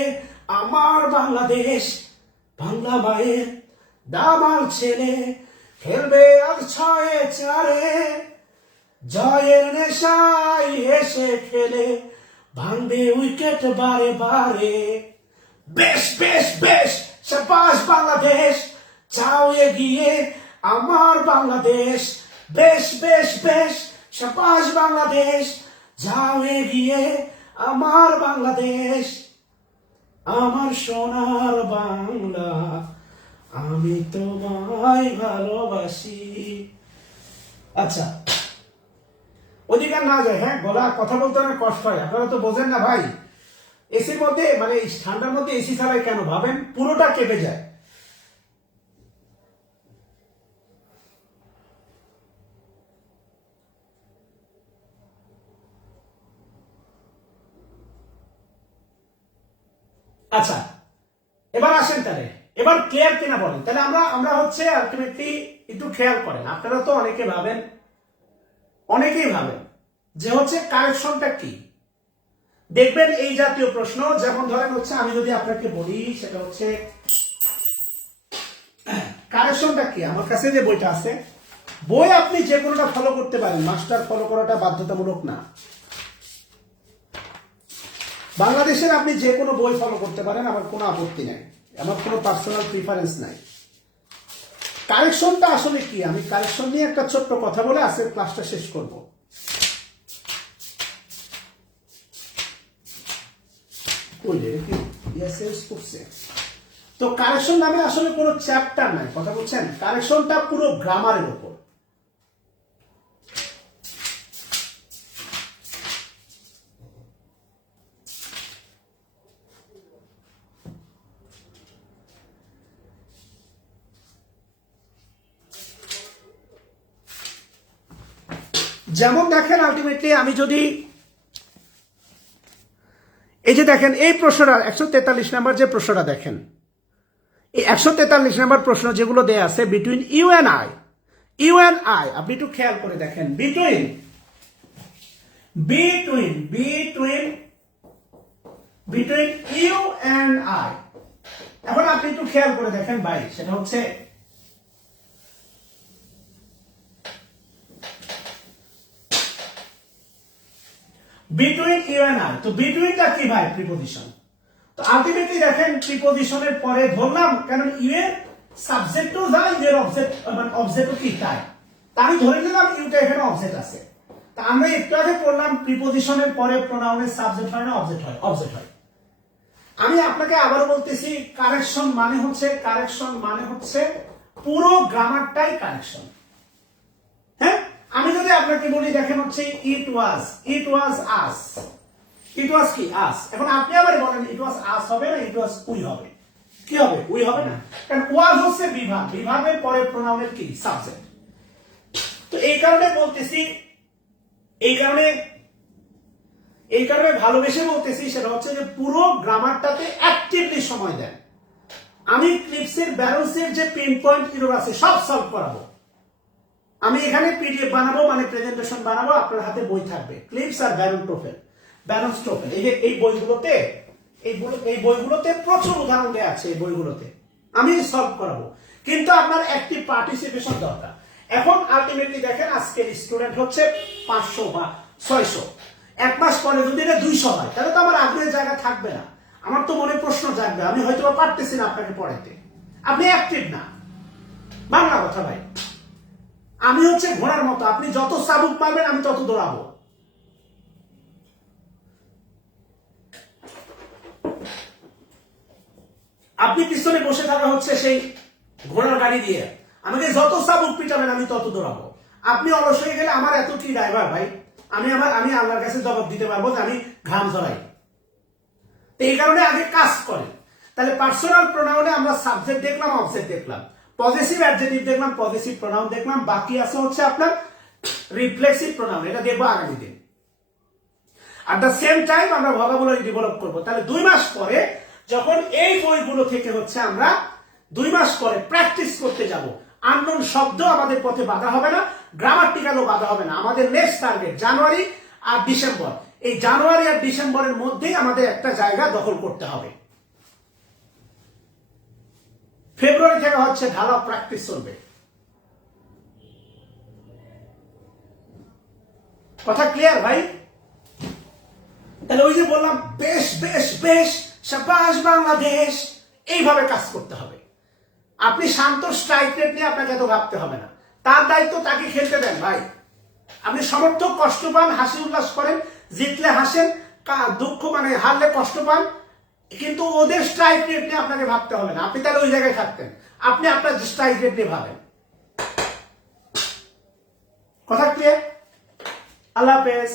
আমার বাংলাদেশ। বাংলা মায়ের দামাল ছেলে খেলবে আজ ছয়ে চারে, জয়ের নেশায় এসে খেলে ভাঙবে উইকেট বারে বারে। বেশ বেশ বেশ শাবাশ বাংলাদেশ, যাও এগিয়ে আমার বাংলাদেশ। বেশ বেশ বেশ শাবাশ বাংলাদেশ, যাও এগিয়ে আমার বাংলাদেশ। আমার সোনার বাংলা, আমি তোমায় ভালোবাসি। আচ্ছা, অধিকার না যায়। হ্যাঁ, গলা কথা বলতে অনেক কষ্ট হয়, আপনারা তো বোঝেন না ভাই। এসির মধ্যে, মানে ঠান্ডার মধ্যে এসি চালাই কেন ভাবেন, পুরোটা কেঁপে যায়। আচ্ছা, এবার আসেন তাহলে, এবার ক্লিয়ার কিনা বলেন। তাহলে আমরা হচ্ছে আলটিমেটলি একটু খেয়াল করেন, আপনারা তো অনেকেই ভাবেন যে হচ্ছে কারেকশনটা কি। দেখবেন এই জাতীয় প্রশ্ন, যেমন ধরেন হচ্ছে আমি যদি আপনাকে বলি সেটা হচ্ছে কারেকশনটা কি। আমার কাছে যে বইটা আছে, বই আপনি যে কোনোটা ফলো করতে পারেন, মাস্টার ফলো করাটা বাধ্যতামূলক না। বাংলাদেশের আপনি যে কোনো বই ফলো করতে পারেন, আমার কোনো আপত্তি নাই, আমার কোনো পার্সোনাল প্রিফারেন্স নাই। কারেকশনটা আসলে কি, আমি কারেকশন নিয়ে একটা ছোট্ট কথা বলে আজকের ক্লাসটা শেষ করব। তো কারেকশন নামে আসলে কোনো চ্যাপ্টার নাই, কথা বলছেন। কারেকশনটা পুরো গ্রামারের উপর। যেমন দেখেন, আলটিমেটলি আমি যদি এই যে দেখেন এই প্রশ্নটা 143 নাম্বার যে প্রশ্নটা দেখেন, এই 143 নাম্বার প্রশ্ন যেগুলো দেয়া আছে বিটুইন ইউ এন্ড আই, আপনি একটু খেয়াল করে দেখেন। Between you and I. এখন আপনি একটু খেয়াল করে দেখেন ভাই, সেটা হচ্ছে বিটুইন ইউ এন্ড আই। তো বিটুইনটা কি ভাই? প্রিপোজিশন। তো আলটিমেটলি দেখেন প্রিপোজিশনের পরে ধরলাম, কারণ ইউ এর সাবজেক্টও যা, ইউ এর অবজেক্ট মানে অবজেক্টও কি তাই, তা আমি ধরে নিলাম ইউটা এখানে অবজেক্ট আছে। তা আমরা একটু আগে পড়লাম প্রিপোজিশনের পরে প্রোনাউনের সাবজেক্ট হয় না অবজেক্ট হয়? অবজেক্ট হয়। আমি আপনাকে আবারও বলতেছি, কারেকশন মানে হচ্ছে পুরো গ্রামারটাই কারেকশন। হ্যাঁ, আমি যদি আপনাকে বলি দেখেন হচ্ছে ইট ওয়াজ আস, ইট ওয়াজ কি আস, এখন আপনি আবার বলেন ইট ওয়াজ আস হবে না ইট ওয়াজ উই হবে? কি হবে? উই হবে না, কারণ ওয়াজ হচ্ছে বিভাগ, বিভাগের পরে প্রোনাউনের কি সাবজেক্ট। তো এই কারণে বলতেছি, এই কারণে ভালোবেসে বলতেছি, সেটা হচ্ছে যে পুরো গ্রামারটাতে অ্যাক্টিভলি সময় দেন। আমি ক্লিপসের ব্যালেন্সের যে পেন পয়েন্ট এরর আছে সব সলভ করাবো। আমি এখানে পিডিএফ বানাবো, মানে প্রেজেন্টেশন বানাবো, আপনার হাতে বই থাকবে, ক্লিপস আর ব্যালেন্স টোফেল। এই যে এই বইগুলোতে প্রচুর উদাহরণ দেওয়া আছে, এই বইগুলোতে আমি সলভ করাবো, কিন্তু আপনার অ্যাক্টিভ পার্টিসিপেশন দরকার। এখন আলটিমেটলি দেখেন, আজকের স্টুডেন্ট হচ্ছে 500 বা 600, এক মাস পরে যদি এটা 200 হয়, তাহলে তো আমার আগ্রহের জায়গা থাকবে না, আমার তো মনে প্রশ্ন জাগবে, আমি হয়তো পারতেছি না আপনাকে পড়াইতে, আপনি অ্যাক্টিভ না। বাংলা কথা ভাই, আমি হচ্ছে ঘোড়ার মতো, আপনি যত চাবুক মারবেন আমি তত দৌড়াবো। আপনি পিছনে বসে থাকা হচ্ছে সেই ঘোড়ার গাড়ি দিয়ে, আমাকে যত চাবুক পিটাবেন আমি তত দৌড়াবো। আপনি অলস হয়ে গেলে আমার এত কি ড্রাইভার ভাই, আমি আল্লাহর কাছে জবাব দিতে পারবো যে আমি ঘাম ঝরাই। তো এই কারণে আগে কাজ করেন। তাহলে পার্সোনাল প্রোনাউনে আমরা সাবজেক্ট দেখলাম, অবজেক্ট দেখলাম, পজিটিভ অ্যাডজেক্টিভ দেখলাম, পজিটিভ প্রোনাউন দেখলাম, বাকি আছে হচ্ছে আপনার রিফ্লেক্সিভ প্রোনাউন, এটা দেখবো আগামী দিন। at the সেম টাইম আমরা ভোকাবুলারি ডেভেলপ করব। তাহলে 2 মাস পরে যখন এই বইগুলো থেকে হচ্ছে আমরা 2 মাস পরে প্র্যাকটিস করতে যাব, আননোন শব্দ আমাদের পথে বাধা হবে না, গ্রামাটিক্যালও বাধা হবে না। আমাদের নেক্সট টার্গেট জানুয়ারি আর ডিসেম্বর, এই জানুয়ারি আর ডিসেম্বরের মধ্যেই আমাদের একটা জায়গা দখল করতে হবে। ফেব্রুয়ারি থেকে হচ্ছে ঢালাও প্র্যাকটিস চলবে। কথা ক্লিয়ার ভাই? তাহলে ওই যে বললাম বেশ বেশ বেশ শাবাশ বাংলাদেশ, এইভাবে কাজ করতে হবে। আপনি শান্ত স্ট্রাইক রেট নিয়ে আপনাকে এত ভাবতে হবে না, তার দায়িত্ব, তাকে খেলতে দেন ভাই। আপনি সমর্থক কষ্ট পান, হাসি উল্লাস করেন, জিতলে হাসেন, দুঃখ মানে হারলে কষ্ট পান, কিন্তু ওদের স্ট্রাইক রেট নিয়ে আপনাকে ভাবতে হবে না। আপনি তাহলে ওই জায়গায় থাকতেন, আপনি আপনার স্ট্রাইক রেট নিয়ে ভাবেন। কথা ক্লিয়ার? আল্লাহ হাফেজ।